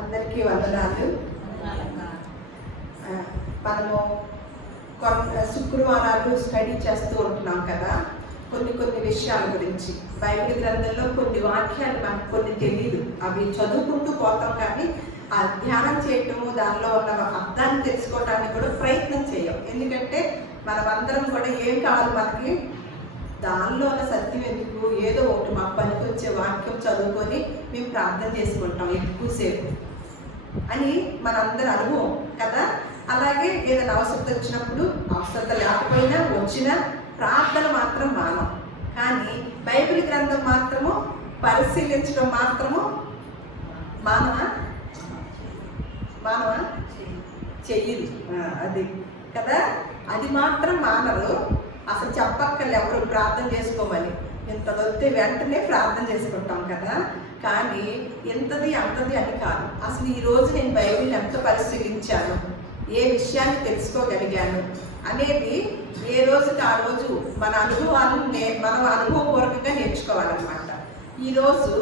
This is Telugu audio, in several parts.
అందరికీ వందనాలు. మనము శుక్రవారాలు స్టడీ చేస్తూ ఉంటున్నాం కదా, కొన్ని విషయాల గురించి. బైబిల్ గ్రంథంలో కొన్ని వాక్యాలు మనకు కొన్ని తెలియదు, అవి చదువుకుంటూ పోతాం కానీ ఆ ధ్యానం చేయటము, దానిలో ఉన్న అర్థాన్ని తెలుసుకోవడానికి కూడా ప్రయత్నం చేయం. ఎందుకంటే మనమందరం కూడా ఏం కావాలి, మనకి దానిలో ఉన్న సత్యం ఎందుకు, ఏదో ఒకటి మా పనికి వచ్చే వాక్యం చదువుకొని మేము ప్రార్థన చేసుకుంటాం ఎక్కువసేపు అని మనందరి అనుభవం కదా. అలాగే ఏదైనా అవసరత వచ్చినప్పుడు, అవసరత లేకపోయినా వచ్చినా ప్రార్థన మాత్రం మానం. కానీ బైబిల్ గ్రంథం మాత్రము పరిశీలించడం మాత్రము మానవా చెయ్యరు. అది కదా, అది మాత్రం మానరు. అసలు చెప్పక్కర్లే ఎవరు ప్రార్థన చేసుకోమని. ఇంత వస్తే వెంటనే ప్రార్థన చేసుకుంటాం కదా. కానీ ఇంతది అంతది అని కాదు. అసలు ఈరోజు నేను బైబిల్ ఎంత పరిశీలించాను, ఏ విషయాన్ని తెలుసుకోగలిగాను అనేది ఏ రోజుకి ఆ రోజు మన అనుభవాలను మనం అనుభవపూర్వకంగా నేర్చుకోవాలన్నమాట. ఈరోజు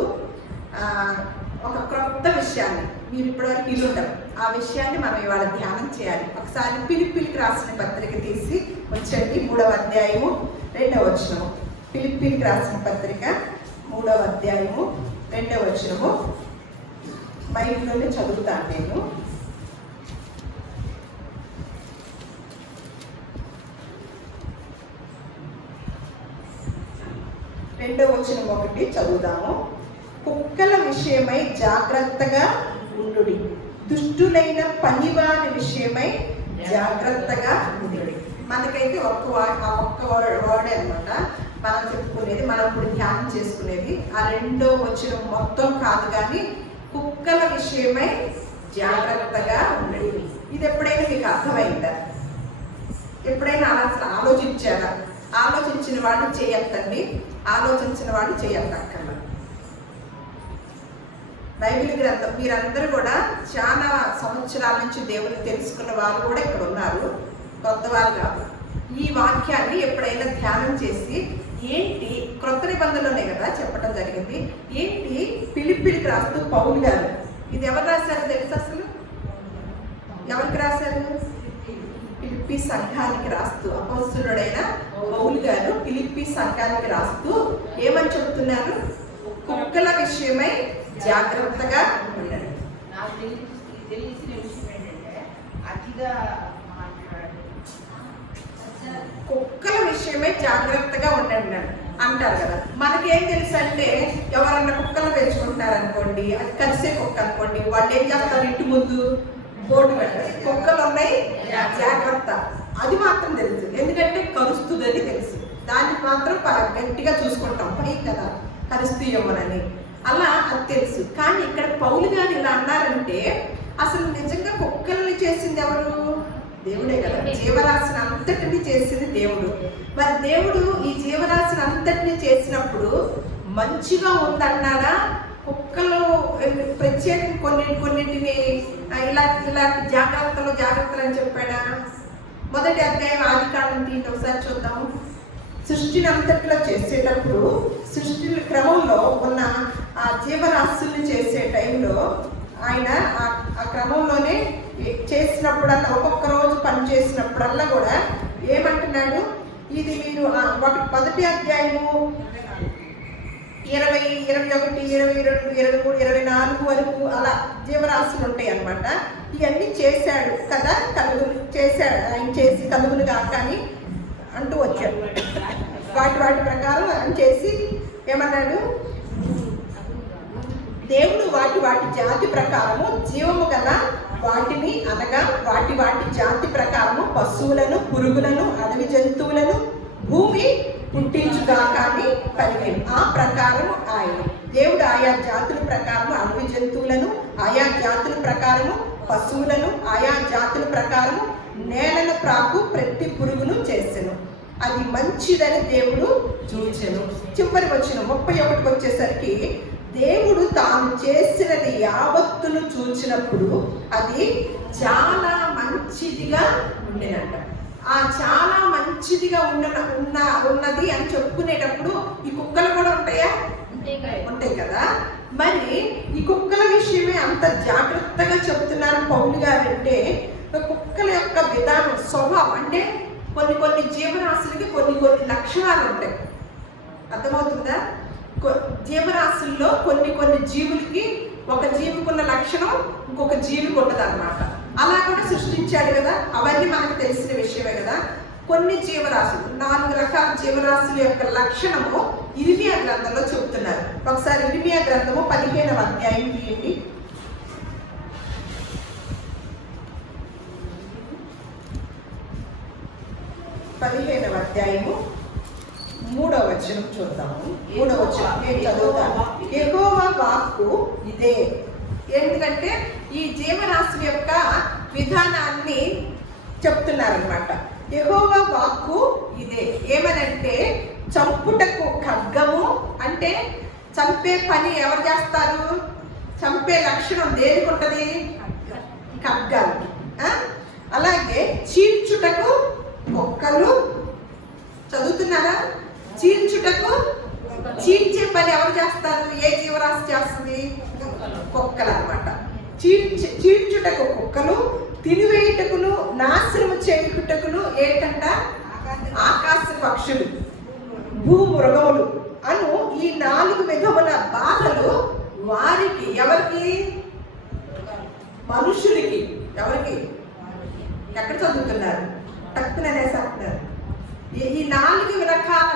ఒక క్రొత్త విషయాన్ని మీరు ఇప్పటివరకు ఇల్లుంటారు, ఆ విషయాన్ని మనం ఇవాళ ధ్యానం చేయాలి. ఒకసారి ఫిలిప్పీలకు రాసిన పత్రిక తీసి వచ్చండి, 3వ అధ్యాయము 2వ వచనము. ఫిలిప్పీలకు రాసిన పత్రిక 3వ అధ్యాయము 2వ వచనము. బైబిల్లోనే చదువుతాను నేను. రెండవ వచనం ఒకటి చదువుదాము. కుక్కల విషయమై జాగ్రత్తగా ఉండుడి, దుష్టులైన పనివారి విషయమై జాగ్రత్తగా ఉండుడి. మనకైతే ఒక్క వర్డే అనమాట మనం చెప్పుకునేది, మనం ఇప్పుడు ధ్యానం చేసుకునేది. ఆ 2వ వచనం మొత్తం కాదు కానీ కుక్కల విషయమై జాగ్రత్తగా ఉండండి. ఇది ఎప్పుడైనా మీకు అర్థమైందా? ఎప్పుడైనా అలా ఆలోచించారా? ఆలోచించిన వాళ్ళు చేయొద్దండి, ఆలోచించిన వాళ్ళు చేయొద్దక్కర్లా. బైబిల్ గ్రంథం మీరందరూ కూడా చాలా సంవత్సరాల నుంచి దేవుని తెలుసుకున్న వారు కూడా ఇక్కడ ఉన్నారు, కొత్తవారు కాదు. ఈ వాక్యాన్ని ఎప్పుడైనా ధ్యానం చేసి, ఏంటి క్రొత్త నిబంధనలోనే కదా చెప్పడం జరిగింది, ఏంటి ఫిలిప్పీలకు రాస్తూ పౌలు గారు, ఇది ఎవరు రాశారు తెలుసు? అసలు ఎవరికి రాశారు? ఫిలిప్పీ సంఘానికి రాస్తూ అపోస్తలుడైన పౌలు గారు ఫిలిప్పీ సంఘానికి రాస్తూ ఏమని చెప్తున్నారు? కుక్కల విషయమై జాగ్రత్తగా ఉండండి. కుక్కల విషయమై జాగ్రత్తగా ఉండండి అంటారు కదా. మనకేం తెలుసు అంటే, ఎవరన్నా కుక్కలు పెంచుకుంటున్నారు అనుకోండి, అది కలిసే కుక్క అనుకోండి, వాళ్ళు ఏం చేస్తారు, ఇంటి ముందు బోర్డు పెట్టారు, కుక్కలు ఉన్నాయి జాగ్రత్త. అది మాత్రం తెలుసు, ఎందుకంటే కరుస్తుందని తెలుసు. దాన్ని మాత్రం గట్టిగా చూసుకుంటాం, పై కదా కరుస్తీయమని, అలా అది తెలుసు. కానీ ఇక్కడ పౌలు గారు ఇలా అన్నారంటే, అసలు నిజంగా కుక్కల్ని చేసింది ఎవరు? దేవుడే కదా. జీవరాశిని అంతటిని చేసింది దేవుడు. మరి దేవుడు ఈ జీవరాశిని అంతటిని చేసినప్పుడు మంచిగా ఉందన్నారా? కుక్కలు ప్రత్యేకం కొన్నింటిని ఇలాంటి జాగ్రత్తలు అని చెప్పాడా? మొదటి అధ్యాయం ఆదికాండం తీసి ఒకసారి చూద్దాము. సృష్టిని అంతట్లో చేసేటప్పుడు, సృష్టి క్రమంలో ఉన్న ఆ జీవరాశుల్ని చేసే టైంలో ఆయన ఆ క్రమంలోనే చేసినప్పుడల్లా, ఒక్కొక్క రోజు పని చేసినప్పుడల్లా కూడా ఏమంటున్నాడు? ఇది మీరు మొదటి అధ్యాయము 20, 21, 22, 23, 24 వరకు అలా జీవరాశులు ఉంటాయి అన్నమాట. ఇవన్నీ చేశాడు కదా, చేశాడు ఆయన, చేసి కలుగును కాక అని అంటూ వచ్చాడు. వాటి ప్రకారం ఆయన చేసి ఏమన్నాడు? దేవుడు వాటి జాతి ప్రకారము జీవము గల వాటిని, అనగా వాటి జాతి ప్రకారము పశువులను, పురుగులను, అడవి జంతువులను భూమి పుట్టించుగాక అని పలికాడు. ఆ ప్రకారము ఆయన దేవుడు ఆయా జాతుల ప్రకారము అడవి జంతువులను, ఆయా జాతుల ప్రకారము పశువులను, ఆయా జాతుల ప్రకారము నేలన ప్రాకు ప్రతి పురుగును చేసెను. అది మంచిదని దేవుడు చూచెను. చివరి వచ్చిన 31 వచ్చేసరికి, దేవుడు తాను చేసినది యావత్తును చూచినప్పుడు అది చాలా మంచిదిగా ఉండేనంట. ఆ చాలా మంచిదిగా ఉన్నది అని చెప్పుకునేటప్పుడు ఈ కుక్కలు కూడా ఉంటాయా? ఉంటాయి కదా. మరి ఈ కుక్కల విషయమే అంత జాగ్రత్తగా చెప్తున్నారు పౌలు గారు అంటే, కుక్కల యొక్క విధానం, స్వభావం అంటే కొన్ని జీవరాశులకి కొన్ని లక్షణాలు ఉంటాయి. అర్థమవుతుందా? జీవరాశుల్లో కొన్ని జీవులకి ఒక జీవికున్న లక్షణం ఇంకొక జీవికి ఉండదు అనమాట. అలా కూడా సృష్టించాడు కదా, అవన్నీ మనకు తెలిసిన విషయమే కదా. కొన్ని జీవరాశులు, 4 రకాల జీవరాశుల యొక్క లక్షణము ఇర్మియా గ్రంథంలో చెబుతున్నారు. ఒకసారి ఇర్మియా గ్రంథము 15వ అధ్యాయం తీయండి. 15వ అధ్యాయము 3వ వచనం చూద్దాము. 3వ వచనం నేను చదువుతాను. యెహోవా వాక్కు ఇదే. ఎందుకంటే ఈ జీవరాశి యొక్క విధానాన్ని చెప్తున్నారనమాట. యెహోవా వాక్కు ఇదే. ఏమనంటే, చంపుటకు ఖడ్గము, అంటే చంపే పని ఎవరు చేస్తారు? చంపే లక్షణం దేనికి ఉంటుంది? ఖడ్గానికి. అలాగే చీల్చుటకు కుక్కలు. చదువుతున్నారా? చీల్చుటకు, చీల్చే పని ఎవరు చేస్తారు? ఏ జీవరాశి చేస్తుంది? కుక్కలు అనమాట. చీల్చుటకు కుక్కలు, తినివేయుటకును నాశనము చేయుటకును ఏంటంట? ఆకాశ పక్షులు, భూమృగములు అను ఈ 4 విధముల బాధలు వారికి. ఎవరికి? మనుషులకి. ఎవరికి? ఎక్కడ చదువుతున్నారు? టక్కున అనేసేస్తున్నారు. ఈ 4 రకాల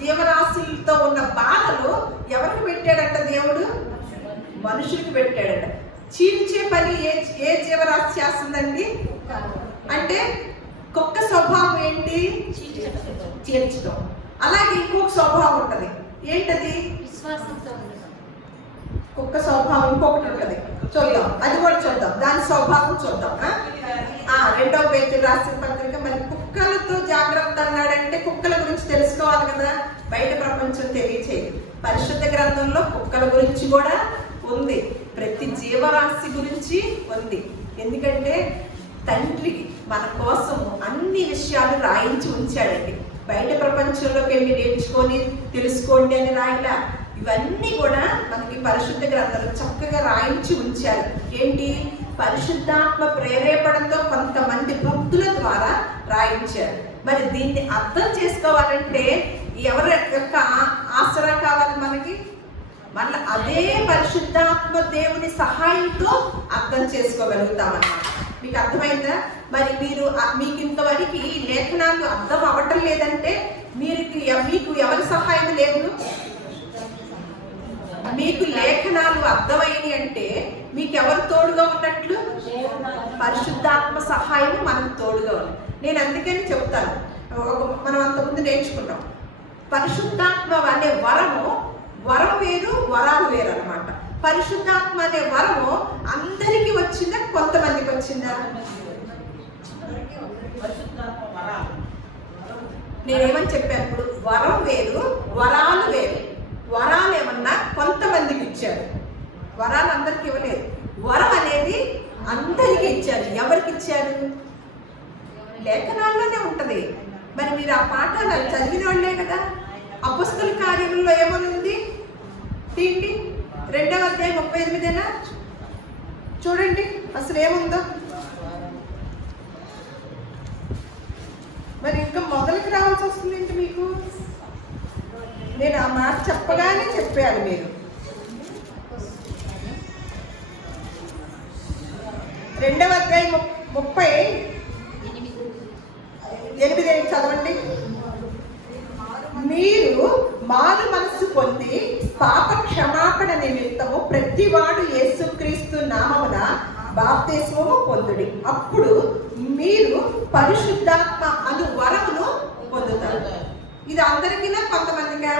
జీవరాశులతో ఉన్న బాధలు ఎవరికి పెట్టాడంట దేవుడు? మనుషులకి పెట్టాడట. చీల్చే పని ఏ జీవరాశి చేస్తుందండి? అంటే కుక్క స్వభావం ఏంటి? చీల్చడం. అలాగే ఇంకొక స్వభావం ఉంటుంది. ఏంటది? కుక్క స్వభావం ఇంకొకటి ఉంటుంది. చూద్దాం, అది కూడా చూద్దాం. దాని స్వభావం చూద్దాం. 2వ పేతురు రాసిన పత్రిక. మరి కుక్కలతో జాగ్రత్త అన్నాడంటే కుక్కల గురించి తెలుసుకోవాలి కదా, బయట ప్రపంచం తెలియచేయదు. పరిశుద్ధ గ్రంథంలో కుక్కల గురించి కూడా ఉంది, ప్రతి జీవరాశి గురించి ఉంది. ఎందుకంటే తండ్రి మన కోసం అన్ని విషయాలు రాయించి ఉంచాడండి. బయట ప్రపంచంలోకి వెళ్ళి నేర్చుకొని తెలుసుకోండి అని రాయిలా. ఇవన్నీ కూడా మనకి పరిశుద్ధ గ్రంథంలో చక్కగా రాయించి ఉంచారు. ఏంటి? పరిశుద్ధాత్మ ప్రేరేపణతో కొంతమంది భక్తుల ద్వారా రాయించారు. మరి దీన్ని అర్థం చేసుకోవాలంటే ఎవరి యొక్క ఆసరా కావాలి మనకి? మళ్ళీ అదే పరిశుద్ధాత్మ దేవుని సహాయంతో అర్థం చేసుకోగలుగుతామన్నమాట. మీకు అర్థమైందా? మరి మీకు ఇంతవరకు లేఖనాలు అర్థం అవ్వటం లేదంటే మీకు ఎవరి సహాయం లేదు? మీకు లేఖనాలు అర్థమైంది అంటే మీకు ఎవరు తోడుగా ఉన్నట్లు? పరిశుద్ధాత్మ సహాయం మనకు తోడుగా ఉంది. నేను అందుకని చెప్తాను, మనం అంతకుముందు నేర్చుకున్నాం, పరిశుద్ధాత్మ అనే వరం వేరు, వరాలు వేరు అనమాట. పరిశుద్ధాత్మ అనే వరము అందరికీ వచ్చిందా? కొంతమందికి వచ్చిందా? నేనేమని చెప్పాను ఇప్పుడు? వరం వేరు, వరాలు వేరు. వరాలు ఏమన్నా కొంతమందికి ఇచ్చారు, వరాలు అందరికి ఇవ్వలేదు. వరం అనేది అందరికి ఇచ్చారు. ఎవరికి ఇచ్చారు? లేఖనాల్లోనే ఉంటది. మరి మీరు ఆ పాఠాలు చదివిన వాళ్ళే కదా. అపొస్తల కార్యముల్లో ఏమని ఉంది? తీయండి, 2వ అధ్యాయం 38 చూడండి అసలు ఏముందో. మరి ఇంకా మొదలుకి రావాల్సి వస్తుంది ఏంటి మీకు? నేను ఆ మాట చెప్పగానే చెప్పాను మీరు. 2వ అధ్యాయం 38 చదవండి. మీరు మారు మనస్సు పొంది పాప క్షమాపణ నిమిత్తము ప్రతివాడు యేసుక్రీస్తు నామమున బాప్తిస్మము పొందుడి. అప్పుడు మీరు పరిశుద్ధాత్మ అను వరమును పొందుతారు. ఇది అందరికీనా కొంతమందిగా?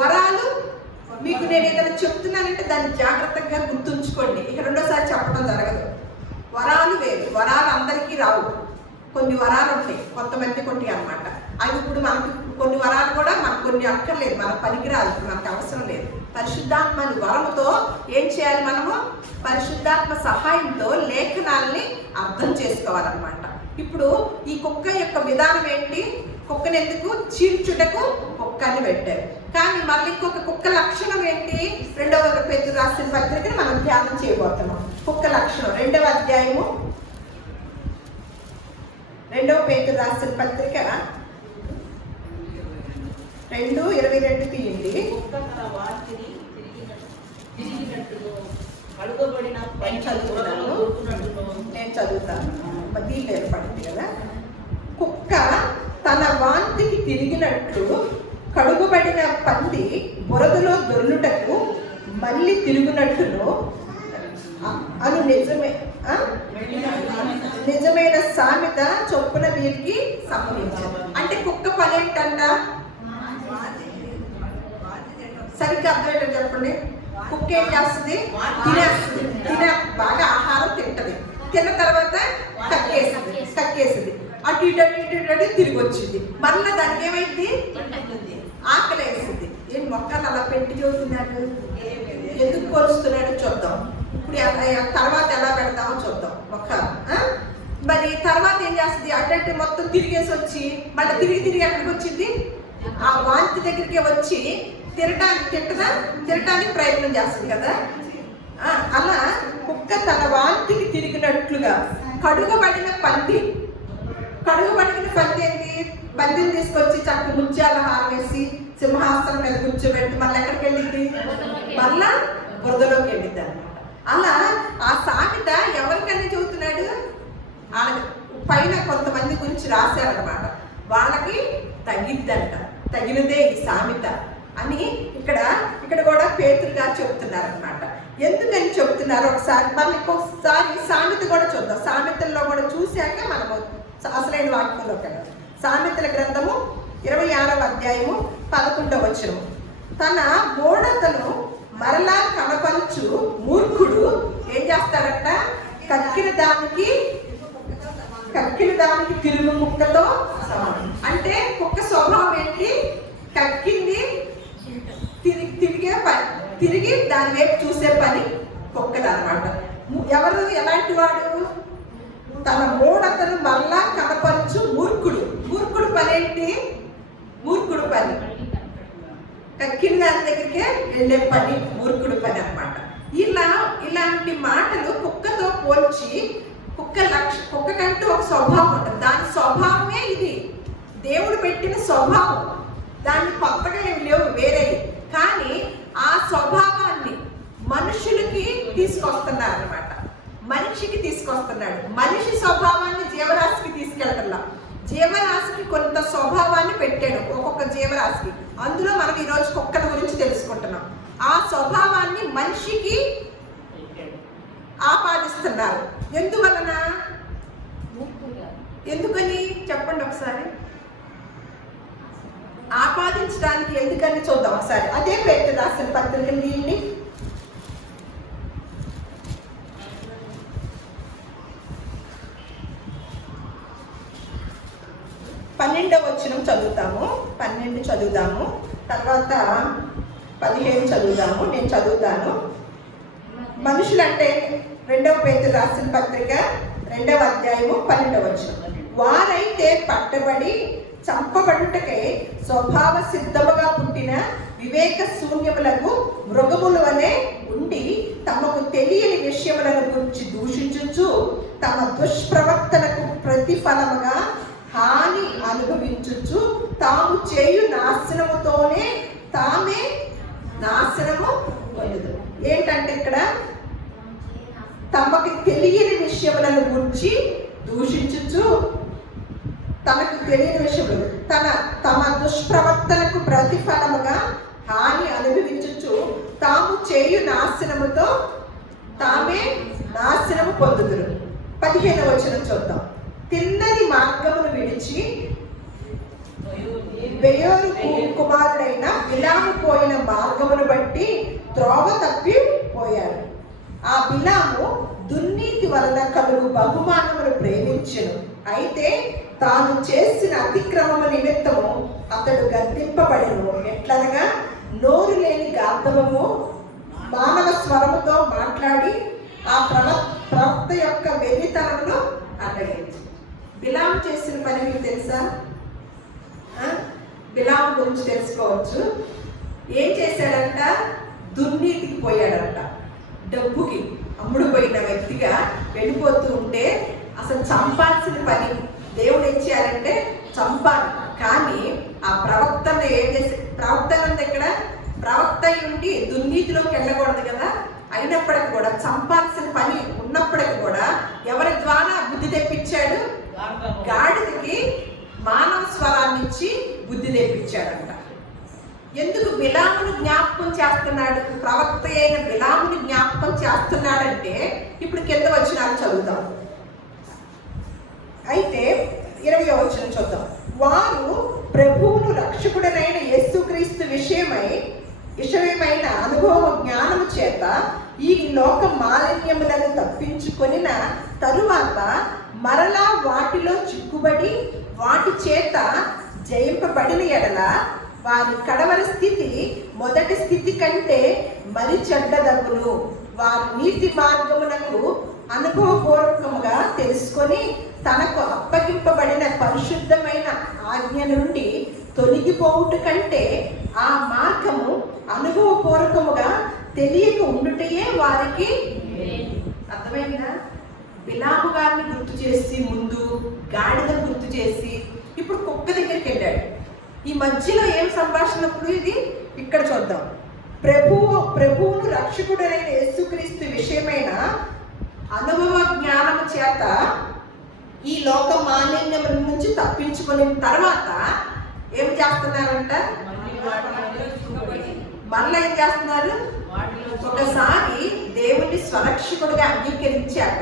వరాలు మీకు నేను ఏదైనా చెప్తున్నానంటే దాన్ని జాగ్రత్తగా గుర్తుంచుకోండి. ఇక రెండోసారి చెప్పడం జరగదు. వరాలు వేరు, వరాలు అందరికీ రావు. కొన్ని వరాలు ఉంటాయి, కొంతమందికి ఉంటాయి అన్నమాట. అవి ఇప్పుడు మనకి కొన్ని వరాలు కూడా మనకు కొన్ని అక్కర్లేదు, మన పనికిరాదు, మనకు అవసరం లేదు. పరిశుద్ధాత్మ వరముతో ఏం చేయాలి? మనము పరిశుద్ధాత్మ సహాయంతో లేఖనాల్ని అర్థం చేసుకోవాలన్నమాట. ఇప్పుడు ఈ కుక్క యొక్క విధానం ఏంటి? కుక్కను ఎందుకు? చీల్చుటకు కుక్క అని పెట్టారు. కానీ మళ్ళీ ఇంకొక కుక్క లక్షణం ఏంటి? 2వ పేతురు రాసిన పత్రికని మనం ధ్యానం చేయబోతున్నాం. కుక్క లక్షణం 2వ అధ్యాయము 2వ పేతురు రాసిన పత్రిక 2:22 తీయండి. నేను చదువుతాను. దీన్ని ఏర్పడింది కదా. కుక్క తన వాంతికి తిరిగినట్లు కడుగుబడిన పంది బురదలో దొర్లుటకు మళ్ళీ తిరుగునట్టును అను నిజమైన సామెత చొప్పున వీరికి సంభవించింది. అంటే కుక్క పని ఏంటంట? సరిగ్గా అర్థమేటో చెప్పండి. కుక్క ఏం చేస్తుంది? తినే బాగా ఆహారం తింటది. తిన్న తర్వాత కక్కేసింది. అటు ఇటు తిరిగి వచ్చింది. మళ్ళీ దానికి ఏమైంది? ఆకలి వేసింది. ఏం మొక్కలు అలా పెట్టి చూస్తున్నాడు? ఎందుకు కొలుస్తున్నాడో చూద్దాం. ఇప్పుడు తర్వాత ఎలా పెడతామో చూద్దాం. మొక్క మరి తర్వాత ఏం చేస్తుంది? అడ్డంటే మొత్తం తిరిగేసి వచ్చి మళ్ళీ తిరిగి ఎక్కడికి వచ్చింది? ఆ వాంతి దగ్గరికి వచ్చి తినటానికి ప్రయత్నం చేస్తుంది కదా. అలా కుక్క తన వాంతికి తిరిగినట్లుగా కడుగబడిన పంది ఏంటి? పందిని తీసుకొచ్చి చక్క ముత్యాల హారం వేసి సింహాసనం మీద కూర్చోబెట్టి మళ్ళీ ఎక్కడికి వెళ్ళింది? మళ్ళా బురదలోకి వెళ్ళింది అనమాట. అలా ఆ సామెత ఎవరికన్నా చెబుతున్నాడు? పైన కొంతమంది గురించి రాశారనమాట. వాళ్ళకి తగినదే ఈ సామెత అని ఇక్కడ కూడా పేతురు గారు చెప్తున్నారనమాట. ఎందుకని చెప్తున్నారు ఒకసారి మళ్ళీ ఇంకొకసారి సామెత కూడా చూద్దాం. సామెతల్లో కూడా చూశాక మనము అసలైన వాక్యంలోకి వెళ్ళాలి. సామెతల గ్రంథము 26వ అధ్యాయము 11వ వచనం. తన మూఢతను మరలా కనపరుచు మూర్ఖుడు ఏం చేస్తాడంట? కక్కిన దానికి తిరుగు ముక్కతో సమానం. అంటే కుక్క స్వభావం ఏంటి? కక్కింది తిరిగి దాని వైపు చూసే పని కుక్కది అనమాట. ఎవరు ఎలాంటి వాడు? తన మూఢతను మరలా కనపరచు మూర్ఖుడు పని ఏంటి? మూర్ఖుడు పని కక్కిన దాని దగ్గరికే వెళ్ళే పని మూర్ఖుడు పని అన్నమాట. ఇలాంటి మాటలు కుక్కతో పోల్చి కుక్కకంటూ ఒక స్వభావం ఉంటుంది. దాని స్వభావమే ఇది, దేవుడు పెట్టిన స్వభావం. దాన్ని కొత్తగా ఏం లేవు వేరే. కానీ ఆ స్వభావాన్ని మనుషులకి తీసుకొస్తున్నారు అనమాట. మనిషికి తీసుకొస్తున్నాడు. మనిషి స్వభావాన్ని జీవరాశికి తీసుకెళ్తున్నా. జీవరాశికి కొంత స్వభావాన్ని పెట్టాడు, ఒక్కొక్క జీవరాశికి. అందులో మనం ఈరోజు కుక్కల గురించి తెలుసుకుంటున్నాం. ఆ స్వభావాన్ని మనిషికి ఆపాదిస్తున్నారు. ఎందువలన? ఎందుకని చెప్పండి ఒకసారి. ఆపాదించడానికి ఎందుకని చూద్దాం ఒకసారి. అదే పేతురు రాసిన పత్రిక దీన్ని 12వ వచనం చదువుతాము. 12 చదువుదాము, తర్వాత 15 చదువుదాము. నేను చదువుతాను. మనుషులంటే 2వ పేతురు రాసిన పత్రిక 2వ అధ్యాయము 12వ వచనం. వారైతే పట్టబడి చంపబడుటకై స్వభావ సిద్ధముగా పుట్టిన వివేక శూన్యములకు మృగములు వలె ఉండి తమకు తెలియని విషయములను గురించి దూషించుచు తమ దుష్ప్రవర్తనకు ప్రతిఫలముగా హాని అనుభవించుచు తాము చేయు నాశనముతోనే తామే నాశనము పొందుదు. ఏంటంటే ఇక్కడ తమకు తెలియని విషయములను గురించి దూషించుచు తనకు తెలియని విషయములు తమ దుష్ప్రవర్తనకు ప్రతిఫలముగా హాని అనుభవించుచు తాము చేయు నాశనముతో తామే నాశనము పొందుదురు. 15వ వచనం చూద్దాం. తిన్నది మార్గమును విడిచి బెయోరు కుమారుడైన బిలాము పోయిన మార్గమును బట్టి త్రోవ తప్పి పోయారు. ఆ బిలాము దుర్నీతి వలన కలుగు బహుమానమును ప్రేమించెను. అయితే తాను చేసిన అతిక్రమము నిమిత్తము అతడు గద్దింపబడెను. ఎట్లనగా నోరు లేని గాంధవము మానవ స్వరముతో మాట్లాడి ఆ ప్రవక్త యొక్క వెర్రితనమును అడ్డగించి. బిలాము చేసిన పని మీకు తెలుసా? బిలాము గురించి తెలుసుకోవచ్చు. ఏం చేశాడంట? దుర్నీతికి పోయాడంట. డబ్బుకి అమ్ముడు పోయిన వ్యక్తిగా వెళ్ళిపోతూ ఉంటే అసలు చంపాల్సిన పని దేవుడు ఏం చేయాలంటే చంపాలి. కానీ ఆ ప్రవక్తను ఏం చేసి, ప్రవక్త ఉంది ఇక్కడ, ప్రవక్త ఉండి దుర్నీతిలోకి వెళ్ళకూడదు కదా, అయినప్పటికీ కూడా చంపాల్సిన పని ఉన్నప్పటికీ కూడా ఎవరి ద్వారా బుద్ధి తెప్పించాడు? గాడిదకి మానవ స్వరాన్ని ఇచ్చి బుద్ధి తెప్పించాడంట. ఎందుకు బిలామును జ్ఞాపకం చేస్తున్నాడు? ప్రవక్త అయిన బిలాముని జ్ఞాపకం చేస్తున్నాడంటే ఇప్పుడు కింద వచనాలు చదువుతాం. అయితే 20వ వచనం చూద్దాం. వారు ప్రభువును రక్షకుడనైన యేసుక్రీస్తు విషయమైన అనుభవ జ్ఞానము చేత ఈ లోక మాలిన్యములను తప్పించుకొనిన తరువాత మరలా వాటిలో చిక్కుబడి వాటి చేత జయింపబడిన ఎడల వారి కడవరి స్థితి మొదటి స్థితి కంటే మరి చెడ్డదగును. వారి నీతి మార్గమునకు అనుభవపూర్వకముగా తెలుసుకొని తనకు అప్పగింపబడిన పరిశుద్ధమైన ఆజ్ఞ నుండి తొలగిపోవుట కంటే ఆ మార్గము అనుభవపూర్వకముగా తెలియక ఉండుటయే వారికి. అర్థమైందా? బిలాము గారిని గుర్తు చేసి, ముందు గాడిద గుర్తు చేసి, ఇప్పుడు కుక్క దగ్గరికి వెళ్ళాడు. ఈ మధ్యలో ఏం సంభాషణప్పుడు ఇది ఇక్కడ చూద్దాం. ప్రభువును రక్షకుడైన యేసుక్రీస్తు విషయమైన అనుభవ జ్ఞానము చేత ఈ లోక మాలిన్యముల నుంచి తప్పించుకున్న తర్వాత ఏం చేస్తున్నారంట? మళ్ళీ ఏం చేస్తున్నారు? ఒకసారి దేవుని స్వరక్షకుడిగా అంగీకరించాక,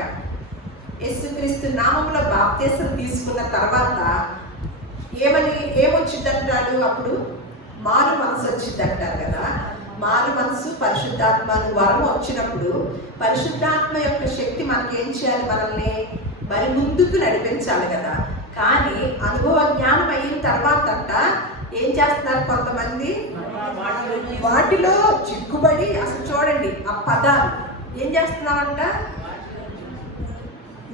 యేసుక్రీస్తు నామములో బాప్తీసం తీసుకున్న తర్వాత ఏమొచ్చిందంటాడు? అప్పుడు మారు మనసు వచ్చిందంటారు కదా. మారు మనసు, పరిశుద్ధాత్మను వరం వచ్చినప్పుడు పరిశుద్ధాత్మ యొక్క శక్తి మనకి ఏం చేయాలి? మనల్ని మరి ముందుకు నడిపించాలి కదా. కానీ అనుభవ జ్ఞానం అయిన తర్వాత ఏం చేస్తున్నారు కొంతమంది? వాటిలో చిక్కుబడి, అసలు చూడండి ఆ పదాలు ఏం చేస్తున్నామంట?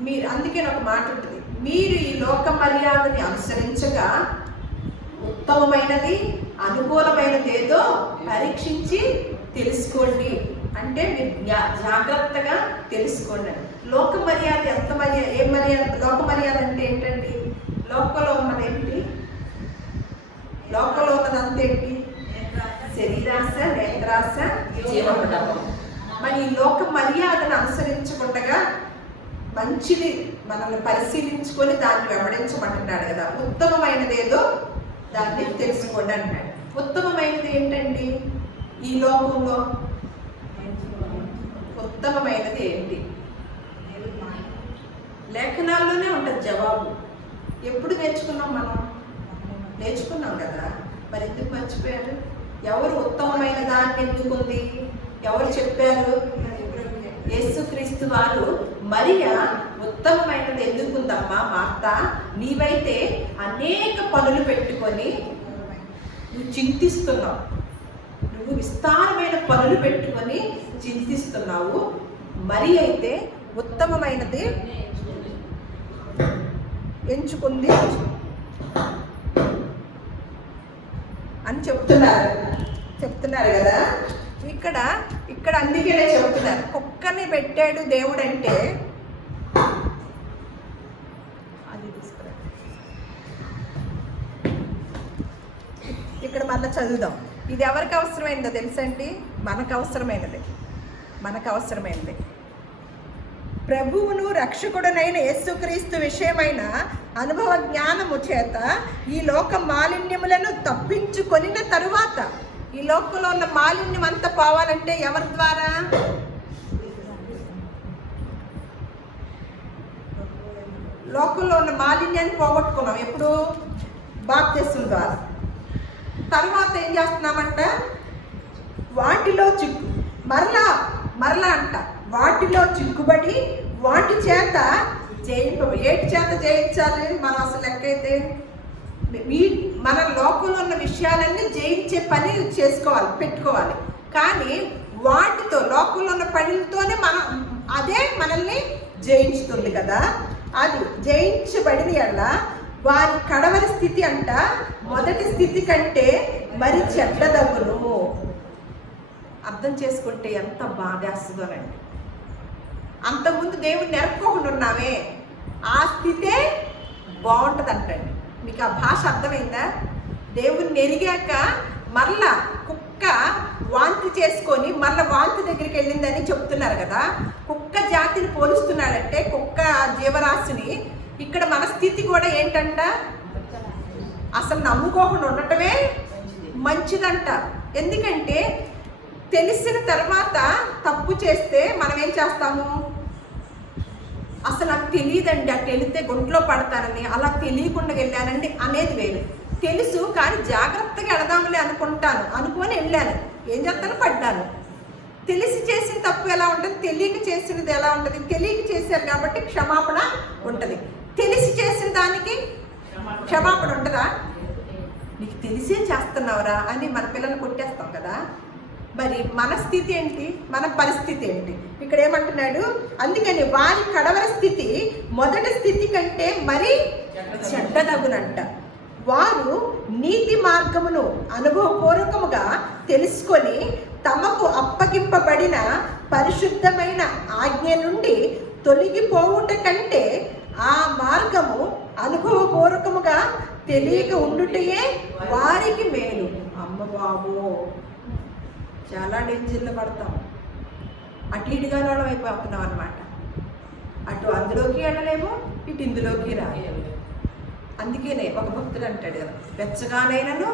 మీరు, అందుకే ఒక మాట ఉంటుంది, మీరు ఈ లోక మర్యాదని అనుసరించగా ఉత్తమమైనది అనుకూలమైనది ఏదో పరీక్షించి తెలుసుకోండి. అంటే మీరు జాగ్రత్తగా తెలుసుకోండి. లోక మర్యాద ఎంత మర్యాద? ఏం మర్యాద? లోక మర్యాద అంటే ఏంటండి? లోకంలో ఉన్నది ఏంటి? లోకంలో ఉన్నదంతా ఏంటి? శరీరాశ, నేత్రాశ, జీవపటం. మరి ఈ లోక మర్యాదను అనుసరించకుండా మంచిది మనల్ని పరిశీలించుకొని దాన్ని వెంబడించమంటున్నాడు కదా. ఉత్తమమైనది ఏదో దాన్ని తెలుసుకోండి అంటున్నాడు. ఉత్తమమైనది ఏంటండి? ఈ లోకంలో ఉత్తమమైనది ఏంటి? లేఖనాల్లోనే ఉంటుంది జవాబు. ఎప్పుడు నేర్చుకున్నాం మనం? నేర్చుకున్నాం కదా. మరి ఎందుకు మర్చిపోయారు? ఎవరు ఉత్తమమైన దాన్ని ఎందుకుంది? ఎవరు చెప్పారు? యేసుక్రీస్తు వారు మరియా ఉత్తమమైనది ఎందుకుందమ్మా మార్త, నీవైతే అనేక పనులు పెట్టుకొని నువ్వు చింతిస్తున్నావు, నువ్వు విస్తారమైన పనులు పెట్టుకొని చింతిస్తున్నావు, మరి అయితే ఉత్తమమైనది ఎంచుకుంది అని చెప్తున్నారు కదా. ఇక్కడ అందుకనే చెబుతున్నారు, కుక్కని పెట్టాడు దేవుడు అంటే అది తీసుకురా. ఇక్కడ మళ్ళీ చదువుదాం. ఇది ఎవరికి అవసరమైందో తెలుసండి? మనకు అవసరమైనది. ప్రభువును రక్షకుడనైన యేసుక్రీస్తు విషయమైన అనుభవ జ్ఞానము చేత ఈ లోక మాలిన్యములను తప్పించుకొనిన తరువాత, ఈ లోకంలో ఉన్న మాలిన్యం అంతా పోవాలంటే ఎవరి ద్వారా? లోకంలో ఉన్న మాలిన్యాన్ని పోగొట్టుకున్నాం ఎప్పుడు? బాప్తిస్మం ద్వారా. తర్వాత ఏం చేస్తున్నామంట? వాటిలో మరలా అంట వాటిలో చిక్కుబడి వాటి చేత ఏటి చేత జయించాలి మనం? అసలు లెక్కైతే మన లోకంలో ఉన్న విషయాలన్నీ జయించే పని పెట్టుకోవాలి. కానీ వాటితో, లోకంలో ఉన్న పనులతోనే అదే మనల్ని జయించుతుంది కదా. అది జయించబడిన వల్ల వారి కడవరి స్థితి మొదటి స్థితి కంటే మరి చెడ్డదగును. అర్థం చేసుకుంటే ఎంత బాధేస్తుందోనండి. అంతకుముందు దేవుడిని నెరపుకోకుండా ఉన్నామే, ఆ స్థితే బాగుంటుంది అంటండి. మీకు ఆ భాష అర్థమైందా? దేవుడిని ఎరిగాక మరలా కుక్క వాంతి చేసుకొని మళ్ళీ వాంతి దగ్గరికి వెళ్ళిందని చెప్తున్నారు కదా. కుక్క జాతిని పోలుస్తున్నాడంటే, కుక్క జీవరాశిని. ఇక్కడ మన స్థితి కూడా ఏంటంట, అసలు నమ్ముకోకుండా ఉండటమే మంచిదంట. ఎందుకంటే తెలిసిన తర్వాత తప్పు చేస్తే మనం ఏం చేస్తాము, అసలు నాకు తెలియదండి, అటు వెళితే గుంట్లో పడతానని, అలా తెలియకుండా వెళ్ళానండి అనేది వేరు. తెలుసు కానీ జాగ్రత్తగా వెళదాంలే అనుకొని వెళ్ళాను, ఏం చేస్తాను, పడ్డాను. తెలిసి చేసిన తప్పు ఎలా ఉంటుంది, తెలియక చేసినది ఎలా ఉంటుంది? తెలియక చేశారు కాబట్టి క్షమాపణ ఉంటుంది. తెలిసి చేసిన దానికి క్షమాపణ ఉంటుందా? నీకు తెలిసే చేస్తున్నావురా అని మన పిల్లల్ని కొట్టేస్తాం కదా. మరి మన స్థితి ఏంటి, మన పరిస్థితి ఏంటి? ఇక్కడ ఏమంటున్నాడు, అందుకని వారి కడవరి స్థితి మొదటి స్థితి కంటే మరి చెడ్డదగునంట. వారు నీతి మార్గమును అనుభవపూర్వకముగా తెలుసుకొని తమకు అప్పగింపబడిన పరిశుద్ధమైన ఆజ్ఞ నుండి తొలగిపోవుట కంటే ఆ మార్గము అనుభవపూర్వకముగా తెలియక ఉండుటయే వారికి మేలు. అమ్మ బాబో, చాలా డేంజర్లో పడతాం. అటు ఇటుగా వాళ్ళం అయిపోతున్నాం అనమాట. అటు అందులోకి వెళ్ళలేము, ఇటు ఇందులోకి రాలేము. అందుకేనే ఒక భక్తుడు అంటాడు కదా, వెచ్చగానైనను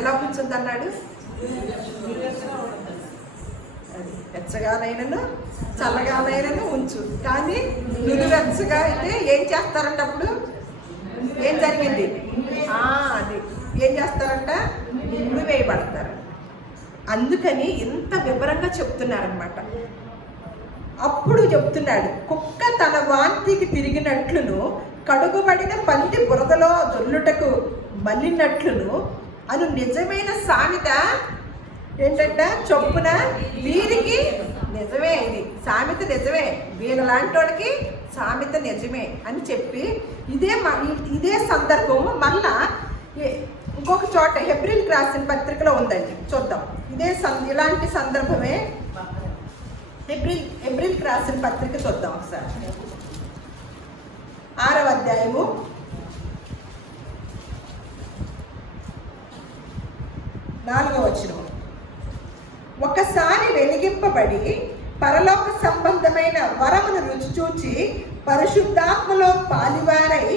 ఎలా కూర్చుంది అన్నాడు, అది వెచ్చగానైనను చల్లగానైనను ఉంచు, కానీ నులివెచ్చగా అయితే ఏం చేస్తారంట, అప్పుడు ఏం జరిగింది, అది ఏం చేస్తారంట, నిన్ను వేయబడతారు. అందుకని ఇంత వివరంగా చెప్తున్నారనమాట. అప్పుడు చెప్తున్నాడు, కుక్క తన వాంతికి తిరిగినట్లును కడుగుబడిన పంది బురదలో దొల్లుటకు మళ్ళినట్లును అను నిజమైన సామెత ఏంటంట, చొప్పున వీరికి నిజమే, ఇది సామెత నిజమే, వీళ్ళలాంటి వాడికి సామెత నిజమే అని చెప్పి ఇదే సందర్భం మళ్ళా ఇంకొక చోట హెబ్రీల్కి రాసిన పత్రికలో ఉందండి, చూద్దాం. ఇలాంటి సందర్భమే హెబ్రీల్కి రాసిన పత్రిక చూద్దాం ఒకసారి. 6వ అధ్యాయము 4వ వచనం. ఒకసారి వెలిగింపబడి పరలోక సంబంధమైన వరమును రుచి చూచి పరిశుద్ధాత్మలో పాలివారై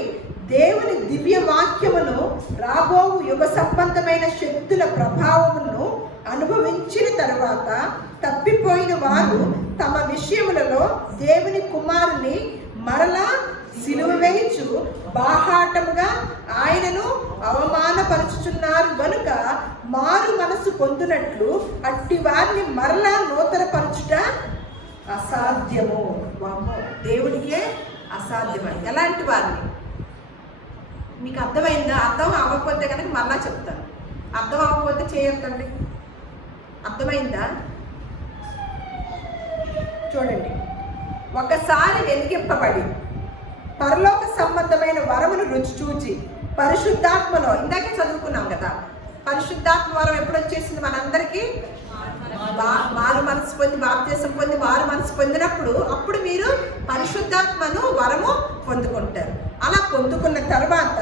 దేవుని దివ్య వాక్యమును రాబోవు యుగ సంబంధమైన శక్తుల ప్రభావమును అనుభవించిన తరువాత తప్పిపోయిన వారు తమ విషయములలో దేవుని కుమారుని మరలా సిలువ వేయించు బాహాటముగా ఆయనను అవమానపరుచుచున్నారు గనుక మారు మనసు పొందినట్లు అట్టి వారిని మరలా నూతనపరచుట అసాధ్యము. దేవుడికే అసాధ్యమని. ఎలాంటి వారిని మీకు అర్థమైందా? అర్థం అవ్వకపోతే కనుక మళ్ళా చెప్తాను, అర్థం అవ్వకపోతే చేయొద్దండి. అర్థమైందా? చూడండి, ఒకసారి వెలిగింపబడి పరలోక సంబంధమైన వరమును రుచి చూచి పరిశుద్ధాత్మలో, ఇందాకే చదువుకున్నాం కదా, పరిశుద్ధాత్మ వరం ఎప్పుడు వచ్చేసింది మనందరికీ? మారు మనసు పొంది బాప్తిసం పొంది మారు మనసు పొందినప్పుడు అప్పుడు మీరు పరిశుద్ధాత్మను వరము పొందుకుంటారు. అలా పొందుకున్న తర్వాత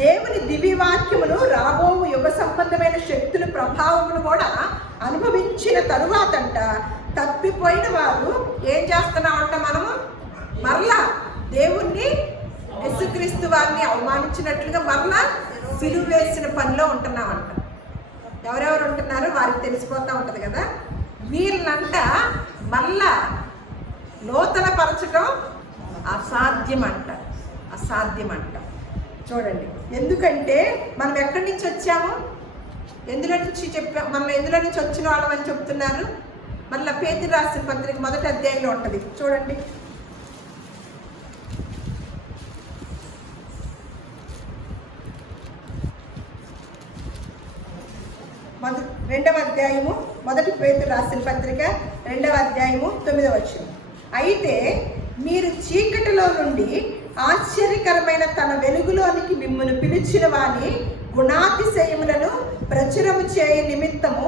దేవుని దివ్యవాక్యమును రాబో యుగ సంబంధమైన శక్తుల ప్రభావమును కూడా అనుభవించిన తరువాతంట తప్పిపోయిన వారు ఏం చేస్తున్నామంట, మనము మరలా దేవుణ్ణి యేసుక్రీస్తు వారిని అవమానించినట్లుగా మరలా సిలువ వేసిన పనిలో ఉంటున్నామంట. ఎవరెవరు ఉంటున్నారో వారికి తెలిసిపోతూ ఉంటుంది కదా. వీళ్ళంట మళ్ళా నూతన పరచడం అసాధ్యమంట. చూడండి, ఎందుకంటే మనం ఎక్కడి నుంచి వచ్చాము, ఎందులో నుంచి మనం ఎందులో నుంచి వచ్చిన వాళ్ళమని చెప్తున్నారు. మళ్ళీ పేతురు రాసిన పత్రిక 1వ అధ్యాయంలో ఉంటుంది, చూడండి. రెండవ అధ్యాయము 1 పేతురు రాసిన పత్రిక 2వ అధ్యాయము 9వ వచనం. అయితే మీరు చీకటిలో నుండి ఆశ్చర్యకరమైన తన వెలుగులోనికి మిమ్మల్ని పిలిచిన వాని గుణాతిశయములను ప్రచురము చేయ నిమిత్తము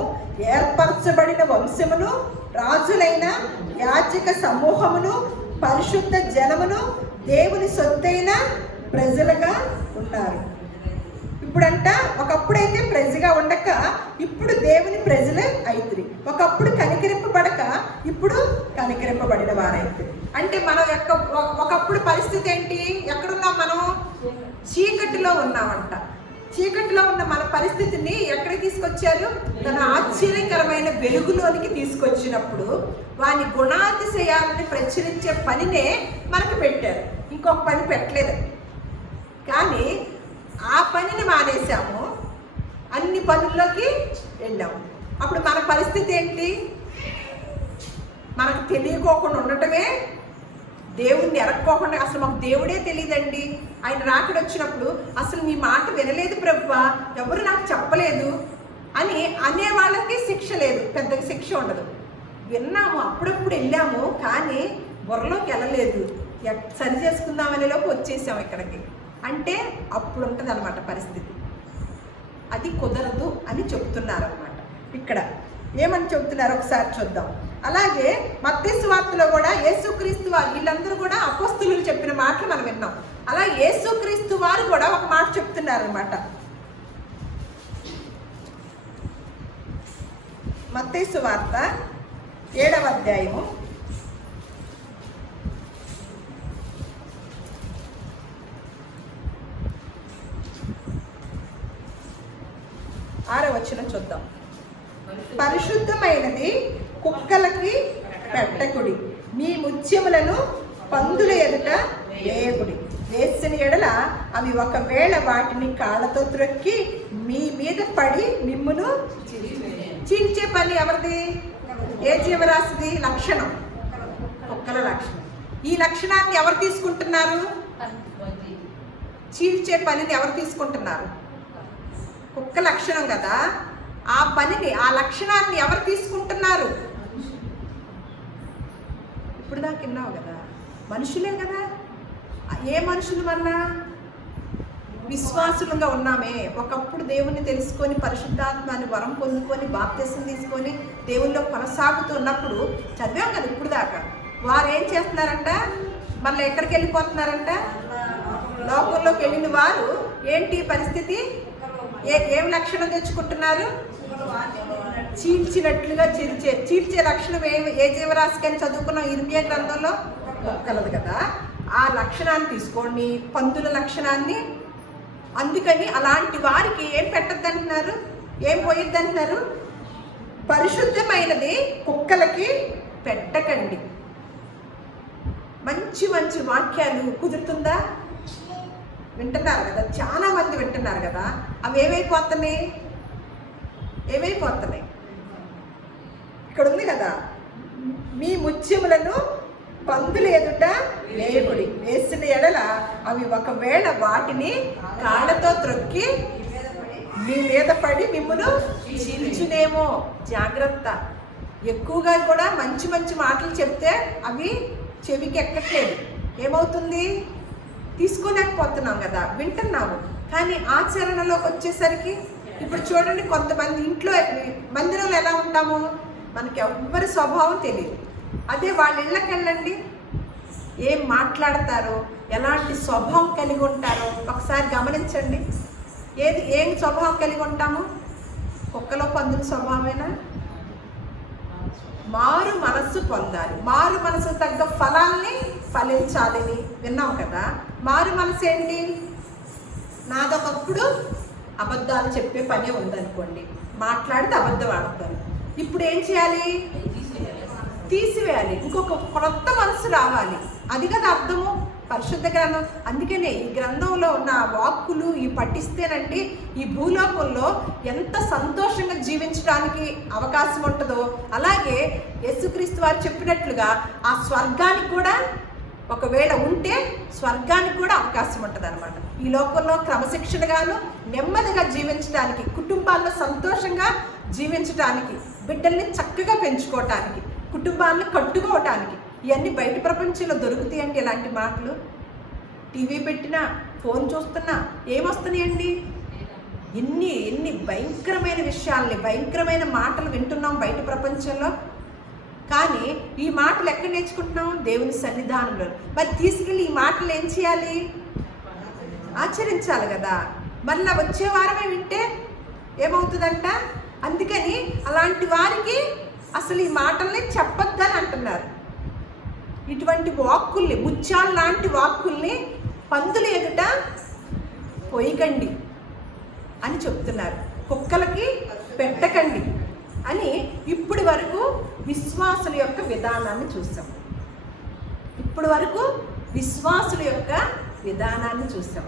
ఏర్పరచబడిన వంశమును, రాజులైన యాజక సమూహమును, పరిశుద్ధ జనమును, దేవుని సొత్తైన ప్రజలుగా ఉన్నారు. ఇప్పుడంట ఒకప్పుడైతే ప్రజగా ఉండక ఇప్పుడు దేవుని ప్రజలే అయితురి. ఒకప్పుడు కనికరింపబడక ఇప్పుడు కనికరింపబడిన వారైతురి. అంటే మనం ఒకప్పుడు పరిస్థితి ఏంటి? ఎక్కడున్నాం మనం? చీకటిలో ఉన్నామంట. చీకటిలో ఉన్న మన పరిస్థితిని ఎక్కడికి తీసుకొచ్చారు? తన ఆశ్చర్యకరమైన వెలుగులోనికి తీసుకొచ్చినప్పుడు వాని గుణాతిశయాలని ప్రచురించే పనినే మనకు పెట్టారు. ఇంకొక పని పెట్టలేదు. కానీ ఆ పనిని మానేశాము, అన్ని పనుల్లోకి వెళ్ళాము. అప్పుడు మన పరిస్థితి ఏంటి? మనకు తెలియకోకుండా ఉండటమే, దేవుణ్ణి ఎరక్కోకుండా, అసలు మాకు దేవుడే తెలియదండి, ఆయన రాకడ వచ్చినప్పుడు అసలు మీ మాట వినలేదు ప్రభువా, ఎవరు నాకు చెప్పలేదు అని అనే వాళ్ళకి శిక్ష లేదు, పెద్దగా శిక్ష ఉండదు. విన్నాము, అప్పుడప్పుడు వెళ్ళాము, కానీ బుర్రలోకి వెళ్ళలేదు, సరి చేసుకుందామనే లోపు వచ్చేసాము ఇక్కడికి అంటే అప్పుడు ఉంటుంది అన్నమాట పరిస్థితి. అది కుదరదు అని చెప్తున్నారు అన్నమాట. ఇక్కడ ఏమని చెప్తున్నారు ఒకసారి చూద్దాం. అలాగే మత్తయి సువార్తలో కూడా యేసుక్రీస్తు వారు, వీళ్ళందరూ కూడా అపోస్తలులు చెప్పిన మాటలు మనం విన్నాం. అలా యేసుక్రీస్తు వారు కూడా ఒక మాట చెప్తున్నారు అన్నమాట. మత్తయి సువార్త 7వ అధ్యాయము 6వ వచనం చూద్దాం. పరిశుద్ధమైనది కుక్కలకి పెట్టకుడి, మీ ముత్యములను పందుల ఎదుట వేయకుడి, వేసిన ఎడల అవి ఒకవేళ వాటిని కాళ్ళతో త్రొక్కి మీ మీద పడి మిమ్మును చీల్చే పని ఎవరిది? ఏ జీవరాశిది? లక్షణం, కుక్కల లక్షణం. ఈ లక్షణాన్ని ఎవరు తీసుకుంటున్నారు? చీల్చే పనిని ఎవరు తీసుకుంటున్నారు? కుక్క లక్షణం కదా, ఆ పనిని, ఆ లక్షణాన్ని ఎవరు తీసుకుంటున్నారు? ఇప్పుడు దాకా విన్నావు కదా, మనుషులే కదా. ఏ మనుషుల వల్ల? విశ్వాసులుగా ఉన్నామే. ఒకప్పుడు దేవుణ్ణి తెలుసుకొని పరిశుద్ధాత్మని వరం పొందుకొని బాప్తిసం తీసుకొని దేవుల్లో కొనసాగుతున్నప్పుడు చదివాం కదా ఇప్పుడు దాకా. వారు ఏం చేస్తున్నారంట? మళ్ళీ ఎక్కడికి వెళ్ళిపోతున్నారంట? లోకంలోకి వెళ్ళిన వారు ఏంటి పరిస్థితి? ఏం లక్షణం తెచ్చుకుంటున్నారు? చీల్చినట్లుగా చీల్చే లక్షణం ఏ జీవరాశికి అని చదువుకున్నాం ఇర్మియా గ్రంథంలో, కుక్కలది కదా. ఆ లక్షణాన్ని తీసుకోండి, పందుల లక్షణాన్ని. అందుకని అలాంటి వారికి ఏం పెట్టద్దంటున్నారు? ఏం పోయిద్దంటున్నారు? పరిశుద్ధమైనది కుక్కలకి పెట్టకండి. మంచి మంచి వాక్యాలు కుదురుతుందా? వింటున్నారు కదా, చాలా మంది వింటున్నారు కదా. అవి ఏమైపోతున్నాయి? ఇక్కడ ఉంది కదా, మీ ముత్యములను పందుల ఎదుట వేయకుడి, వేసిన ఎడల అవి ఒకవేళ వాటిని కాళ్ళతో త్రొక్కి మీ మీద పడి మిమ్మును చీల్చునేమో. జాగ్రత్త. ఎక్కువగా కూడా మంచి మంచి మాటలు చెప్తే అవి చెవికి ఎక్కట్లేదు. ఏమవుతుంది? తీసుకోలేకపోతున్నాం కదా, వింటున్నాము, కానీ ఆచరణలోకి వచ్చేసరికి ఇప్పుడు చూడండి, కొంతమంది ఇంట్లో మందిరంలో ఎలా ఉంటాము, మనకి ఎవ్వరి స్వభావం తెలియదు. అదే వాళ్ళ ఇళ్ళకి వెళ్ళండి, ఏం మాట్లాడతారో, ఎలాంటి స్వభావం కలిగి ఉంటారో ఒకసారి గమనించండి. ఏం స్వభావం కలిగి ఉంటాము? కుక్కలో పందుల స్వభావమేనా? మారు మనస్సు పొందాలి, మారు మనసు తగ్గ ఫలాల్ని ఫలించాలని విన్నాం కదా. మారు మనసు ఏంటి? నాదొకప్పుడు అబద్ధాలు చెప్పే పనే ఉందనుకోండి, మాట్లాడితే అబద్ధం ఆడతాను. ఇప్పుడు ఏం చేయాలి? తీసివేయాలి, ఇంకొక కొత్త మనసు రావాలి. అది కదా అర్థము పరిశుద్ధ గ్రంథం. అందుకనే ఈ గ్రంథంలో ఉన్న వాక్కులు ఈ పఠిస్తేనండి ఈ భూలోకంలో ఎంత సంతోషంగా జీవించడానికి అవకాశం ఉంటుందో, అలాగే యేసుక్రీస్తు వారు చెప్పినట్లుగా ఆ స్వర్గానికి కూడా ఒకవేళ ఉంటే స్వర్గానికి కూడా అవకాశం ఉంటుంది అనమాట. ఈ లోకంలో క్రమశిక్షణగాను నెమ్మదిగా జీవించడానికి, కుటుంబాల్లో సంతోషంగా జీవించడానికి, బిడ్డల్ని చక్కగా పెంచుకోవటానికి, కుటుంబాలను కట్టుకోవటానికి ఇవన్నీ బయట ప్రపంచంలో దొరుకుతాయండి. ఇలాంటి మాటలు టీవీ పెట్టినా, ఫోన్ చూస్తున్నా ఏమొస్తున్నాయండి? ఎన్ని ఎన్ని భయంకరమైన విషయాల్ని, భయంకరమైన మాటలు వింటున్నాం బయట ప్రపంచంలో. కానీ ఈ మాటలు ఎక్కడ నేర్చుకుంటున్నాం? దేవుని సన్నిధానంలో. మరి తీసుకెళ్ళి ఈ మాటలు ఏం చేయాలి? ఆచరించాలి కదా. మళ్ళీ వచ్చే వారమే వింటే ఏమవుతుందంట? అందుకని అలాంటి వారికి అసలు ఈ మాటల్ని చెప్పొద్దని అంటున్నారు. ఇటువంటి వాక్కుల్ని, ముత్యాలు లాంటి వాక్కుల్ని పందుల ఎదుట పొయ్యకండి అని చెప్తున్నారు. కుక్కలకి పెట్టకండి అని ఇప్పటి వరకు విశ్వాసుల యొక్క విధానాన్ని చూసాం. ఇప్పటి వరకు విశ్వాసుల యొక్క విధానాన్ని చూసాం.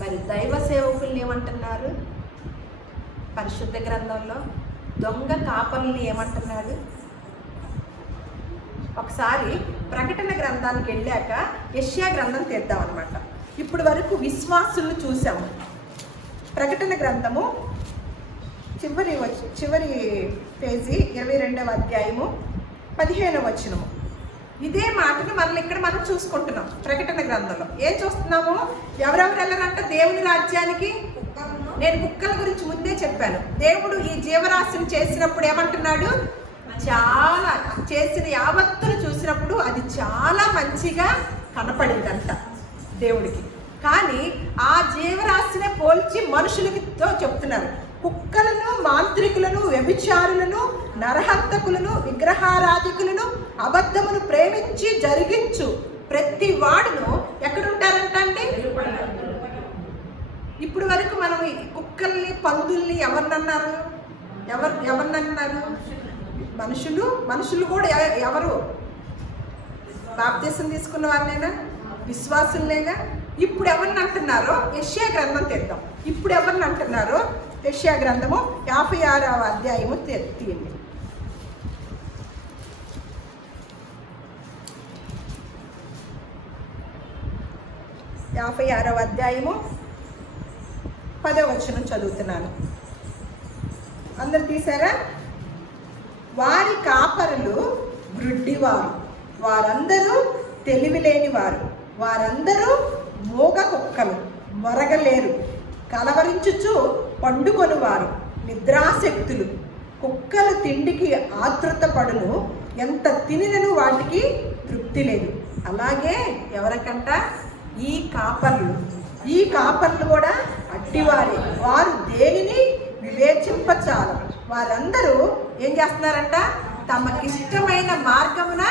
మరి దైవ సేవకుల్ని ఏమంటున్నారు? పరిశుద్ధ గ్రంథంలో దొంగ కాపరుల్ని ఏమంటున్నాడు? ఒకసారి ప్రకటన గ్రంథానికి వెళ్ళాక యెషయా గ్రంథం తెద్దాం అనమాట. ఇప్పటి వరకు విశ్వాసులను చూసాము. ప్రకటన గ్రంథము చివరి పేజీ 22వ అధ్యాయము 15వ వచనము. ఇదే మాటను ఇక్కడ మనం చూసుకుంటున్నాం. ప్రకటన గ్రంథంలో ఏం చూస్తున్నాము? ఎవరెవరు వెళ్ళారంట దేవుని రాజ్యానికి? నేను కుక్కల గురించి ముందే చెప్పాను. దేవుడు ఈ జీవరాశిని చేసినప్పుడు ఏమంటున్నాడు? చాలా చేసిన యావత్తును చూసినప్పుడు అది చాలా మంచిగా కనపడిందంట దేవుడికి. కానీ ఆ జీవరాశినే పోల్చి మనుషులతో చెప్తున్నారు. కుక్కలను, మాంత్రికులను, వ్యభిచారులను, నరహంతకులను, విగ్రహారాధికులను, అబద్ధమును ప్రేమించి జరిగించు ప్రతి వాడును ఎక్కడుంటారంట అంటే, ఇప్పుడు వరకు మనం కుక్కల్ని, పందుల్ని ఎవరినన్నారు? ఎవరినన్నారు? మనుషులు కూడా ఎవరు? బాప్తీసం తీసుకున్న వారినేనా? విశ్వాసులనేగా. ఇప్పుడు ఎవరిని అంటున్నారో యెషయా గ్రంథం తెద్దాం. ఇప్పుడు ఎవరిని అంటున్నారో యెషయా గ్రంథము 56వ అధ్యాయము తీయండి. 56వ అధ్యాయము 10వ వచనం చదువుతున్నాను. అందరు తీసారా? వారి కాపరులు గ్రుడ్డివారు, వారందరూ తెలివిలేని వారు, వారందరూ మూగ కుక్కలు, మొరగలేరు, కలవరించుచు పండుకొనువారు, నిద్రాశక్తులు, కుక్కలు తిండికి ఆతృత పడును, ఎంత తినినను వాటికి తృప్తి లేదు. అలాగే ఎవరికంట? ఈ కాపర్లు కూడా అట్టివారే. వారు దేనిని వివేచింపచాలు. వారందరూ ఏం చేస్తున్నారంట? తమకిష్టమైన మార్గమున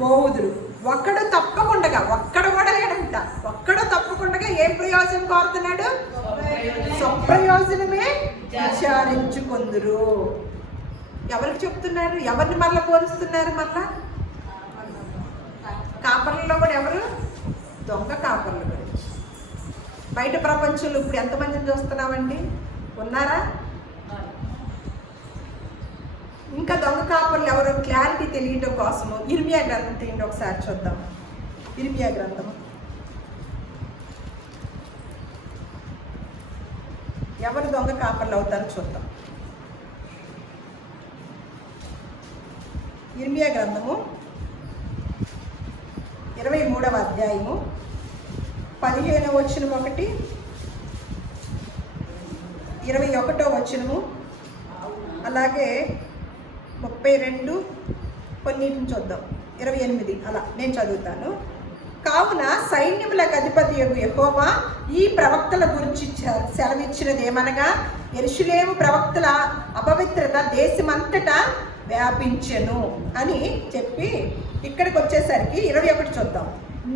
పోవుదురు. ఒక్కడు కూడా లేడంట. ఒక్కడు తప్పకుండా ఏం ప్రయోజనం కోరుతున్నాడు? స్వప్రయోజనమే విచారించుకొందురు. ఎవరికి చెప్తున్నారు? ఎవరిని మళ్ళీ పోలుస్తున్నారు? మళ్ళా కాపర్లలో కూడా ఎవరు? దొంగ కాపర్లు గురించి. బయట ప్రపంచంలో ఇప్పుడు ఎంతమందిని చూస్తున్నామండి? ఉన్నారా? ఇంకా దొంగ కాపర్లు ఎవరో క్లారిటీ తెలియటం కోసము ఇర్మియా గ్రంథం తీయండి, ఒకసారి చూద్దాం. ఇర్మియా గ్రంథం ఎవరు దొంగ కాపర్లు అవుతారో చూద్దాం. ఇర్మియా గ్రంథము 23వ అధ్యాయము 15వ వచనం 1, 21వ వచనము, అలాగే 32 కొన్నిటిని చూద్దాం. 28 అలా నేను చదువుతాను. కావున సైన్యములకు అధిపతి యెహోవా ఈ ప్రవక్తల గురించి సెలవిచ్చినది ఏమనగా, యెరూషలేము ప్రవక్తల అపవిత్రత దేశమంతటా వ్యాపించెను అని చెప్పి ఇక్కడికి వచ్చేసరికి 21 చూద్దాం.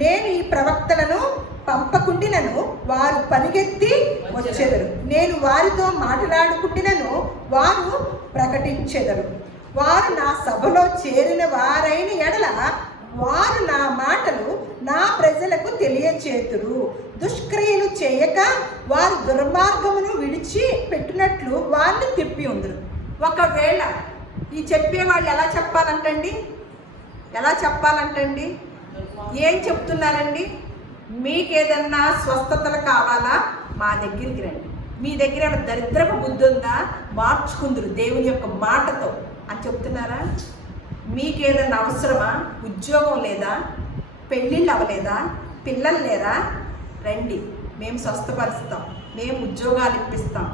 నేను ఈ ప్రవక్తలను పంపకుండినను వారు పరిగెత్తి వచ్చెదరు, నేను వారితో మాట్లాడుకుంటున్నను వారు ప్రకటించెదరు. వారు నా సభలో చేరిన వారైన ఎడల వారు నా మాటలు నా ప్రజలకు తెలియచేతురు. దుష్క్రియలు చేయక వారు దుర్మార్గమును విడిచి పెట్టినట్లు వారిని తిప్పి ఉందరు. ఒకవేళ ఈ చెప్పేవాళ్ళు ఎలా చెప్పాలంటండి? ఏం చెప్తున్నారండి? మీకేదన్నా స్వస్థతలు కావాలా? మా దగ్గరికి రండి. మీ దగ్గర దరిద్రపు బుద్ధి ఉందా? మార్చుకుందరు దేవుని యొక్క మాటతో అని చెప్తున్నారా? మీకేదన్నా అవసరమా? ఉద్యోగం లేదా? పెళ్ళిళ్ళు అవ్వలేదా? పిల్లలు లేరా? రండి, మేము స్వస్థపరుస్తాం. మేము ఉద్యోగాలు ఇప్పిస్తాం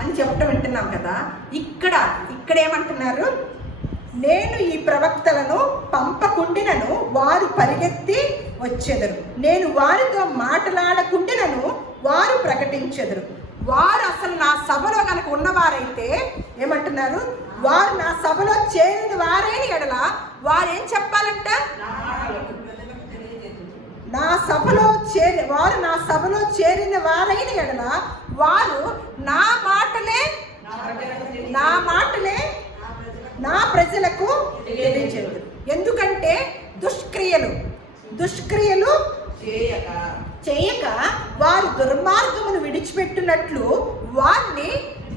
అని చెప్పడం వింటున్నాం కదా. ఇక్కడ ఏమంటున్నారు, నేను ఈ ప్రవక్తలను పంపకుండినను వారు పరిగెత్తి వచ్చెదరు, నేను వారితో మాట్లాడకుండినను వారు ప్రకటించెదరు. వారు అసలు నా సభలో కనుక ఉన్నవారైతే ఏమంటున్నారు, వారు నా సభలో చేరిన వారైన ఎడల వారు ఏం చెప్పాలంట, వారు నా సభలో చేరిన వారైన ఎడల వారు నా మాటలే నా ప్రజలకు తెలియజేయదు. ఎందుకంటే దుష్క్రియలు చేయక వారు దుర్మార్గమును విడిచిపెట్టినట్లు వారిని,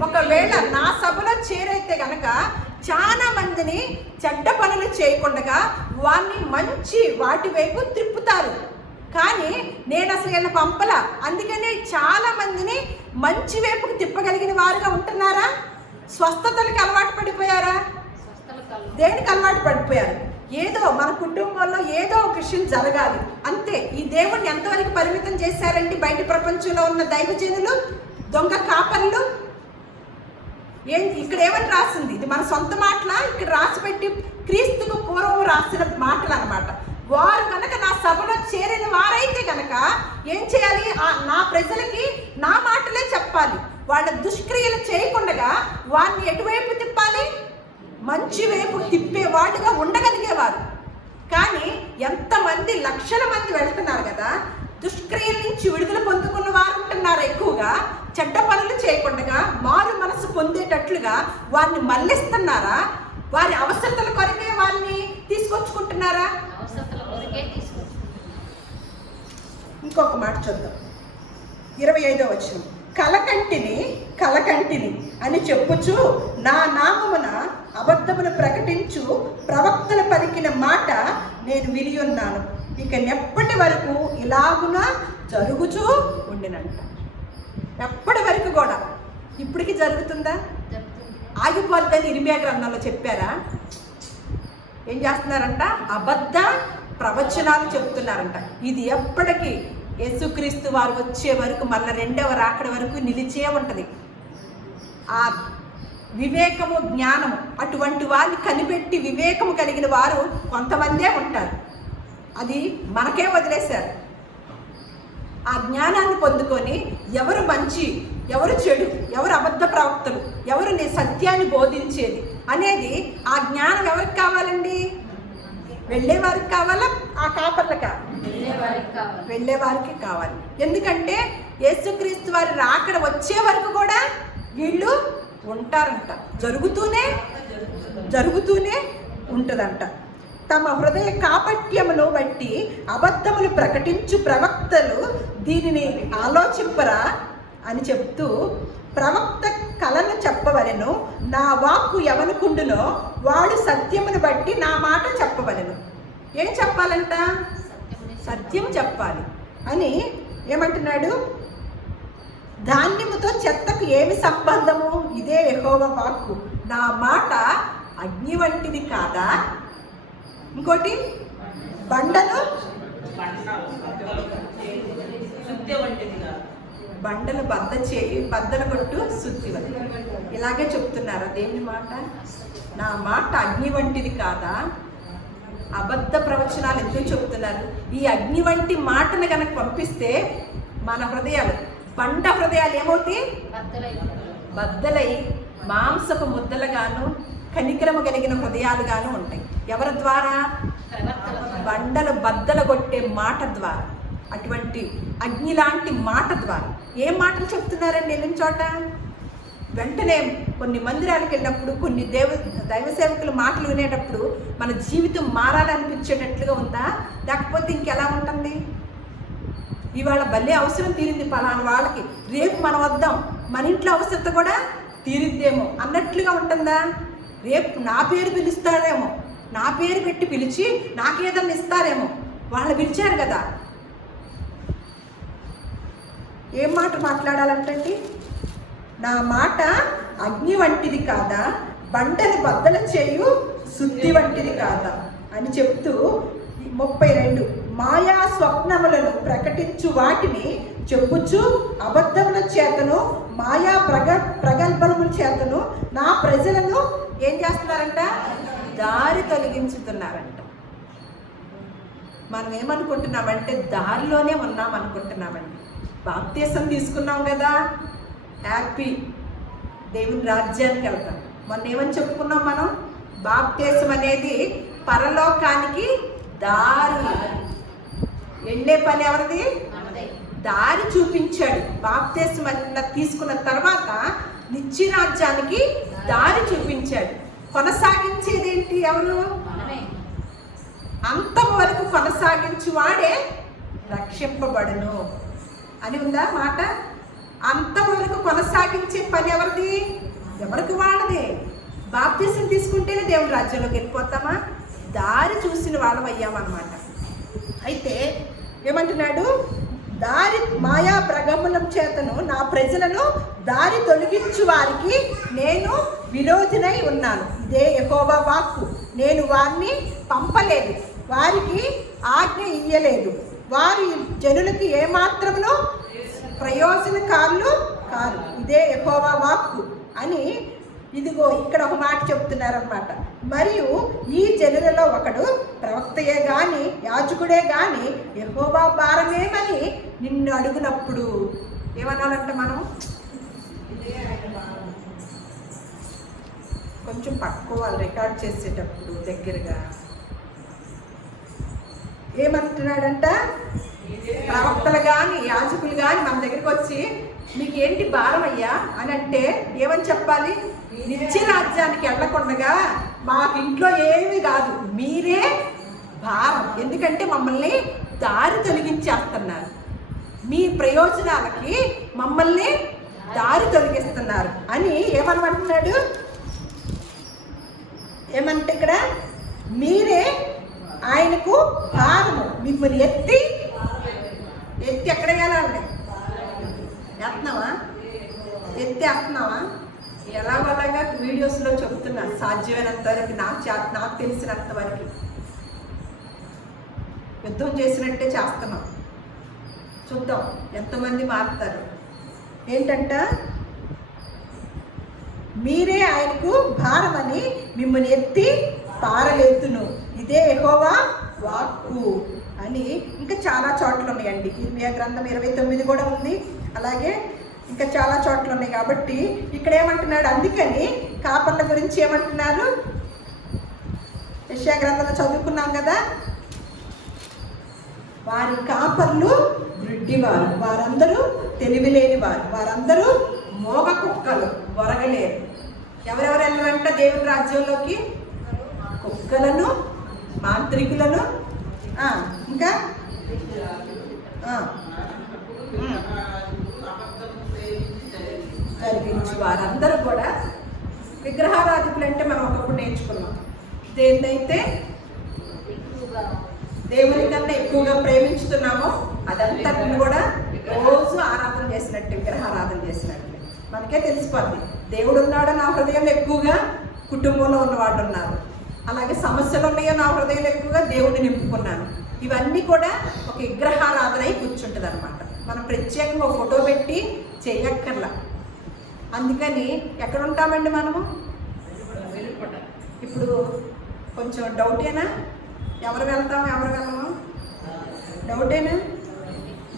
ఒకవేళ నా సభలో చేరైతే గనక చాలా మందిని చెడ్డ పనులు చేయకుండా వారిని మంచి వాటి వైపు త్రిప్పుతారు. కానీ నేను అసలు వీళ్ళని పంపలా, అందుకని చాలా మందిని మంచి వైపుకు తిప్పగలిగిన వారుగా ఉంటున్నారా? స్వస్థతలకు అలవాటు పడిపోయారా? దేనికి అలవాటు పడిపోయారు? ఏదో మన కుటుంబంలో ఏదో ఒక విషయం జరగాలి అంతే. ఈ దేవుడిని ఎంతవరకు పరిమితం చేశారండి బయట ప్రపంచంలో ఉన్న దైవజనులు, దొంగ కాపర్లు? ఇక్కడ ఏమని రాసింది? ఇది మన సొంత మాటల? ఇక్కడ రాసిపెట్టి క్రీస్తుకు పూర్వం రాసిన మాటలు అన్నమాట. వారు కనుక నా సభలో చేరిన వారైతే కనుక ఏం చేయాలి? నా ప్రజలకి నా మాటలే చెప్పాలి. వాళ్ళ దుష్క్రియలు చేయకుండా వారిని ఎటువైపు తిప్పాలి? మంచి వైపు తిప్పేవాడుగా ఉండగలిగేవారు. కానీ ఎంతమంది, లక్షల మంది వెళ్తున్నారు కదా, దుష్క్రియల నుంచి విడుదల పొందుకున్న వారు ఉంటున్నారు ఎక్కువగా. చెడ్డ పనులు చేయకుండా మారు మనసు పొందేటట్లుగా వారిని మళ్ళిస్తున్నారా? వారి అవసరతల కొరకే వారిని తీసుకొచ్చుకుంటున్నారా? ఇంకొక మాట చూద్దాం, 25వ వచనం. కలకంటిని అని చెప్పుచు నా నామమున అబద్ధమును ప్రకటించు ప్రవక్తలు పలికిన మాట నేను విని ఉన్నాను. ఇక నెప్పటి వరకు ఇలాగున జరుగుచూ ఉండినంట. ఎప్పటి వరకు కూడా ఇప్పటికి జరుగుతుందా? ఆగిపోద్దని ఇర్మియా గ్రంథంలో చెప్పారా? ఏం చేస్తున్నారంట? అబద్ధ ప్రవచనాలు చెప్తున్నారంట. ఇది ఎప్పటికీ యేసుక్రీస్తు వారు వచ్చే వరకు, మళ్ళీ రెండవ రాకడ వరకు నిలిచే ఉంటుంది. ఆ వివేకము, జ్ఞానము, అటువంటి వారిని కనిపెట్టి వివేకము కలిగిన వారు కొంతమందే ఉంటారు. అది మనకే వదిలేశారు. ఆ జ్ఞానాన్ని పొందుకొని ఎవరు మంచి, ఎవరు చెడు, ఎవరు అబద్ధ ప్రవక్తలు, ఎవరు నీ సత్యాన్ని బోధించేది అనేది ఆ జ్ఞానం ఎవరికి కావాలండి? వెళ్ళేవారికి కావాలా? ఆ కాపర్లకా? వెళ్ళేవారికి కావాలి. ఎందుకంటే యేసుక్రీస్తు వారి రాకడ వచ్చే వరకు కూడా వీళ్ళు ఉంటారంట. జరుగుతూనే ఉంటుందంట. తమ హృదయ కాపట్యమును బట్టి అబద్ధములు ప్రకటించు ప్రవక్తలు దీనిని ఆలోచింపరా అని చెప్తూ, ప్రవక్త కలను చెప్పవలెను, నా వాక్కు ఎవనుకుండునో వాడు సత్యమును బట్టి నా మాట చెప్పవలెను. ఏం చెప్పాలంట? సత్యం చెప్పాలి అని ఏమంటున్నాడు? ధాన్యముతో చెత్తకు ఏమి సంబంధము? ఇదే యెహోవా వాక్కు, నా మాట అగ్ని వంటిది కాదా? ఇంకోటి, బండలు బద్దలు కొట్టు శుద్ధి వంటి. ఇలాగే చెప్తున్నారు దేవుని మాట. నా మాట అగ్ని వంటిది కాదా? అబద్ధ ప్రవచనాలు ఎందుకు చెప్తున్నారు? ఈ అగ్ని వంటి మాటను కనుక పంపిస్తే మన హృదయాలు, బండ హృదయాలు ఏమవుతాయి? బద్దలై మాంసపు ముద్దలుగాను కనికరము కలిగిన హృదయాలుగాను ఉంటాయి. ఎవరి ద్వారా? బండలు బద్దలు కొట్టే మాట ద్వారా, అటువంటి అగ్ని లాంటి మాట ద్వారా. ఏం మాటలు చెప్తున్నారండి వెళ్ళిన చోట? వెంటనే కొన్ని మందిరాలకు వెళ్ళినప్పుడు, కొన్ని దైవ సేవకుల మాటలు వినేటప్పుడు మన జీవితం మారాలనిపించేటట్లుగా ఉందా? లేకపోతే ఇంకెలా ఉంటుంది? ఇవాళ భలే అవసరం తీరింది పలానా వాళ్ళకి, రేపు మనం వద్దాం, మన ఇంట్లో అవసరత కూడా తీరిద్దేమో అన్నట్లుగా ఉంటుందా? రేపు నా పేరు పిలుస్తారేమో, నా పేరు పెట్టి పిలిచి నాకేదన్నా ఇస్తారేమో. వాళ్ళు పిలిచారు కదా. ఏం మాట మాట్లాడాలంటండి? నా మాట అగ్ని వంటిది కాదా? బండని బద్దలు చేయు శుద్ధి వంటిది కాదా అని చెప్తూ 32 మాయా స్వప్నములను ప్రకటించు వాటిని చెప్పుచు అబద్ధముల చేతను మాయా ప్రగల్భముల చేతను నా ప్రజలను ఏం చేస్తున్నారంట? దారి తొలగించుతున్నారంట. మనం ఏమనుకుంటున్నామంటే దారిలోనే ఉన్నాం అనుకుంటున్నామండి. బాప్తీసం తీసుకున్నాం కదా, హ్యాపీ, దేవుని రాజ్యానికి వెళ్తాం. మొన్న ఏమని చెప్పుకున్నాం మనం? బాప్తీసం అనేది పరలోకానికి దారి. వెళ్ళే పని ఎవరిది? దారి చూపించాడు. బాప్తీసం తీసుకున్న తర్వాత నిత్యరాజ్యానికి దారి చూపించాడు. కొనసాగించేదేంటి? ఎవరు? అంతం వరకు కొనసాగించు వాడే రక్షింపబడును అని ఉందా మాట? అంతం వరకు కొనసాగించే పని ఎవరిది? ఎవరికి వాళ్ళదే. బాప్తీసం తీసుకుంటేనే దేవుని రాజ్యంలోకి వెళ్ళిపోతామా? దారి చూసిన వాళ్ళం అయ్యామన్నమాట. అయితే ఏమంటున్నాడు? దారి మాయా ప్రగమనం చేతను నా ప్రజలను దారి తొలగించు వారికి నేను విరోధినై ఉన్నాను. ఇదే యెహోవా వాక్కు. నేను వారిని పంపలేదు, వారికి ఆజ్ఞ ఇయ్యలేదు. వారి జనులకి ఏమాత్రమునో ప్రయోజనకారులు కాదు. ఇదే యెహోవా వాక్కు అని ఇదిగో ఇక్కడ ఒక మాట చెప్తున్నారన్నమాట. మరియు ఈ జనులలో ఒకడు ప్రవక్తయే గాని యాజకుడే గాని యెహోవా భారమేమని నిన్ను అడుగునప్పుడు ఏమనాలంటే మనం కొంచెం పట్టుకోవాలి. రికార్డ్ చేసేటప్పుడు దగ్గరగా ఏమంటున్నాడంట? ప్రవక్తలు కానీ యాజకులు కానీ మన దగ్గరికి వచ్చి మీకు ఏంటి భారం అయ్యా అని అంటే ఏమని చెప్పాలి? నిత్య రాజ్యానికి వెళ్ళకుండగా మాకు ఇంట్లో ఏమీ కాదు, మీరే భారం. ఎందుకంటే మమ్మల్ని దారి తొలగించేస్తున్నారు, మీ ప్రయోజనాలకి మమ్మల్ని దారి తొలగిస్తున్నారు అని ఏమనమంటున్నాడు? ఏమంటే ఇక్కడ మీరే ఆయనకు భారము, మిమ్మల్ని ఎత్తి ఎక్కడ వెళ్ళాలి? వేస్తున్నావా? వేస్తున్నావా? ఎలాగోలాగా వీడియోస్లో చెప్తున్నా, సాధ్యమైనంత వరకు నాకు తెలిసినంత వరకు యుద్ధం చేసినట్టే చేస్తున్నాం. చూద్దాం ఎంతమంది మారుతారు. ఏంటంట? మీరే ఆయనకు భారమని మిమ్మల్ని ఎత్తి పారలేతును, ఇదే యెహోవా వాక్కు అని ఇంకా చాలా చోట్ల ఉన్నాయండి. ఇర్మియా గ్రంథం 29 కూడా ఉంది. అలాగే ఇంకా చాలా చోట్ల ఉన్నాయి. కాబట్టి ఇక్కడ ఏమంటున్నాడు? అందుకని కాపర్ల గురించి ఏమంటున్నారు? యెషయా గ్రంథంలో చదువుకున్నాం కదా, వారి కాపర్లు గ్రుడ్డివారు, వారందరూ తెలివిలేని వారు, వారందరూ మోగ కుక్కలు, బొరగలేరు. ఎవరెవరు వెళ్ళారంట దేవుని రాజ్యంలోకి? కుక్కలను, మాంత్రికులను, ఇంకా జరిగించి వారందరూ కూడా విగ్రహారాధికులు. అంటే మనం ఒకప్పుడు నేర్చుకున్నాం, దేన్నైతే దేవుని కన్నా ఎక్కువగా ప్రేమించుతున్నామో అదంతా కూడా రోజు ఆరాధన చేసినట్టు, విగ్రహారాధన చేసినట్టు మనకే తెలిసిపోద్ది. దేవుడు ఉన్నాడో నా హృదయంలో ఎక్కువగా కుటుంబంలో ఉన్నవాళ్ళు ఉన్నారు, అలాగే సమస్యలు ఉన్నాయో నా హృదయంలో ఎక్కువగా దేవుడిని నింపుకున్నాను. ఇవన్నీ కూడా ఒక విగ్రహారాధన అయి కూర్చుంటుంది అనమాట. మనం ప్రత్యేకంగా ఒక ఫోటో పెట్టి చేయక్కర్లా. అందుకని ఎక్కడ ఉంటామండి మనము? ఇప్పుడు కొంచెం డౌటేనా? ఎవరు వెళ్తాము ఎవరు వెళ్ళము? డౌటేనా?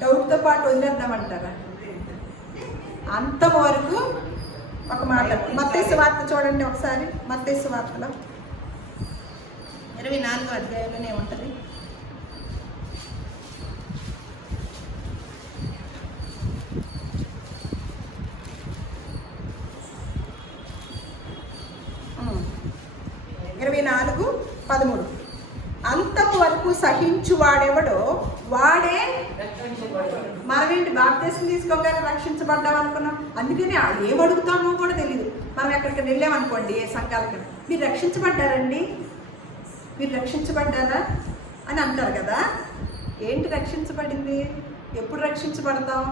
డౌట్తో పాటు వదిలేద్దామంటారా? అంతవరకు ఒక మాట మత్తయి సువార్త చూడండి ఒకసారి. మత్తయి సువార్తలో 24వ అధ్యాయంలోనే ఉంటుంది. అంతము వరకు సహించువాడెవడో వాడే. మనమేంటి బాప్తీసం తీసుకోగానే రక్షించబడ్డాం అనుకున్నాం. అందుకని ఏమడుగుతామో కూడా తెలియదు. మనం ఎక్కడికి వెళ్ళామనుకోండి, ఏ సంఘాలకి, మీరు రక్షించబడ్డారండి, మీరు రక్షించబడ్డారా అని అంటారు కదా. ఏంటి రక్షించబడింది? ఎప్పుడు రక్షించబడతాం?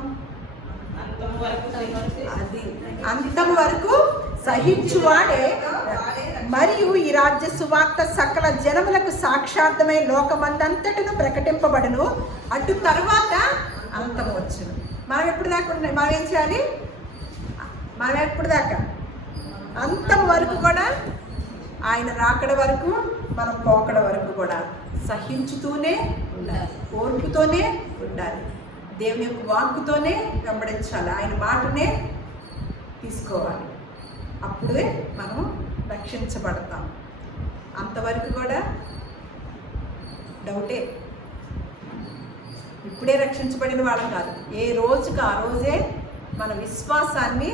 అది అంతం వరకు సహించువాడే మరియు ఈ రాజ్య సువార్త సకల జనములకు సాక్షార్థమై లోకమందంతటను ప్రకటింపబడును. అటు తర్వాత అంతము వచ్చును. మనం ఎప్పుడు దాకా మనం ఏం చేయాలి? మనం ఎప్పుడు దాకా? అంతం వరకు కూడా, ఆయన రాకడ వరకు, మనం పోకడ వరకు కూడా సహించుతూనే ఉండాలి, ఓర్పుతోనే ఉండాలి, దేవుని యొక్క వాక్కుతోనే వెంబడించాలి, ఆయన మాటనే తీసుకోవాలి. అప్పుడే మనం రక్షించబడతాం. అంతవరకు కూడా డౌటే. ఇప్పుడే రక్షించబడిన వాళ్ళం కాదు. ఏ రోజుకి ఆ రోజే మన విశ్వాసాన్ని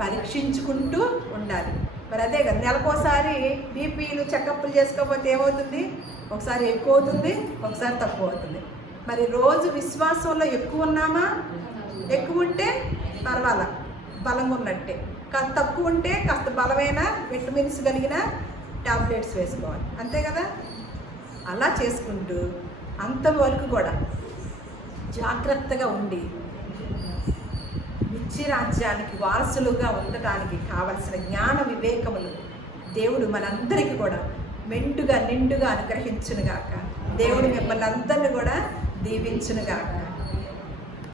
పరీక్షించుకుంటూ ఉండాలి. మరి అదే కదా, నెలకోసారి బీపీలు చెకప్లు చేసుకోకపోతే ఏమవుతుంది? ఒకసారి ఎక్కువ అవుతుంది, ఒకసారి తక్కువ అవుతుంది. మరి రోజు విశ్వాసంలో ఎక్కువ ఉన్నామా? ఎక్కువ ఉంటే పర్వాలా, బలంగా ఉన్నట్టే. కాస్త తక్కువ ఉంటే కాస్త బలమైన విటమిన్స్ కలిగిన టాబ్లెట్స్ వేసుకోవాలి, అంతే కదా. అలా చేసుకుంటూ అంతవరకు కూడా జాగ్రత్తగా ఉండి నిత్య రాజ్యానికి వారసులుగా ఉండటానికి కావలసిన జ్ఞాన వివేకములు దేవుడు మనందరికీ కూడా మెండుగా నిండుగా అనుగ్రహించునుగాక. దేవుడు మిమ్మల్ని అందరినీ కూడా దీవించునుగాక.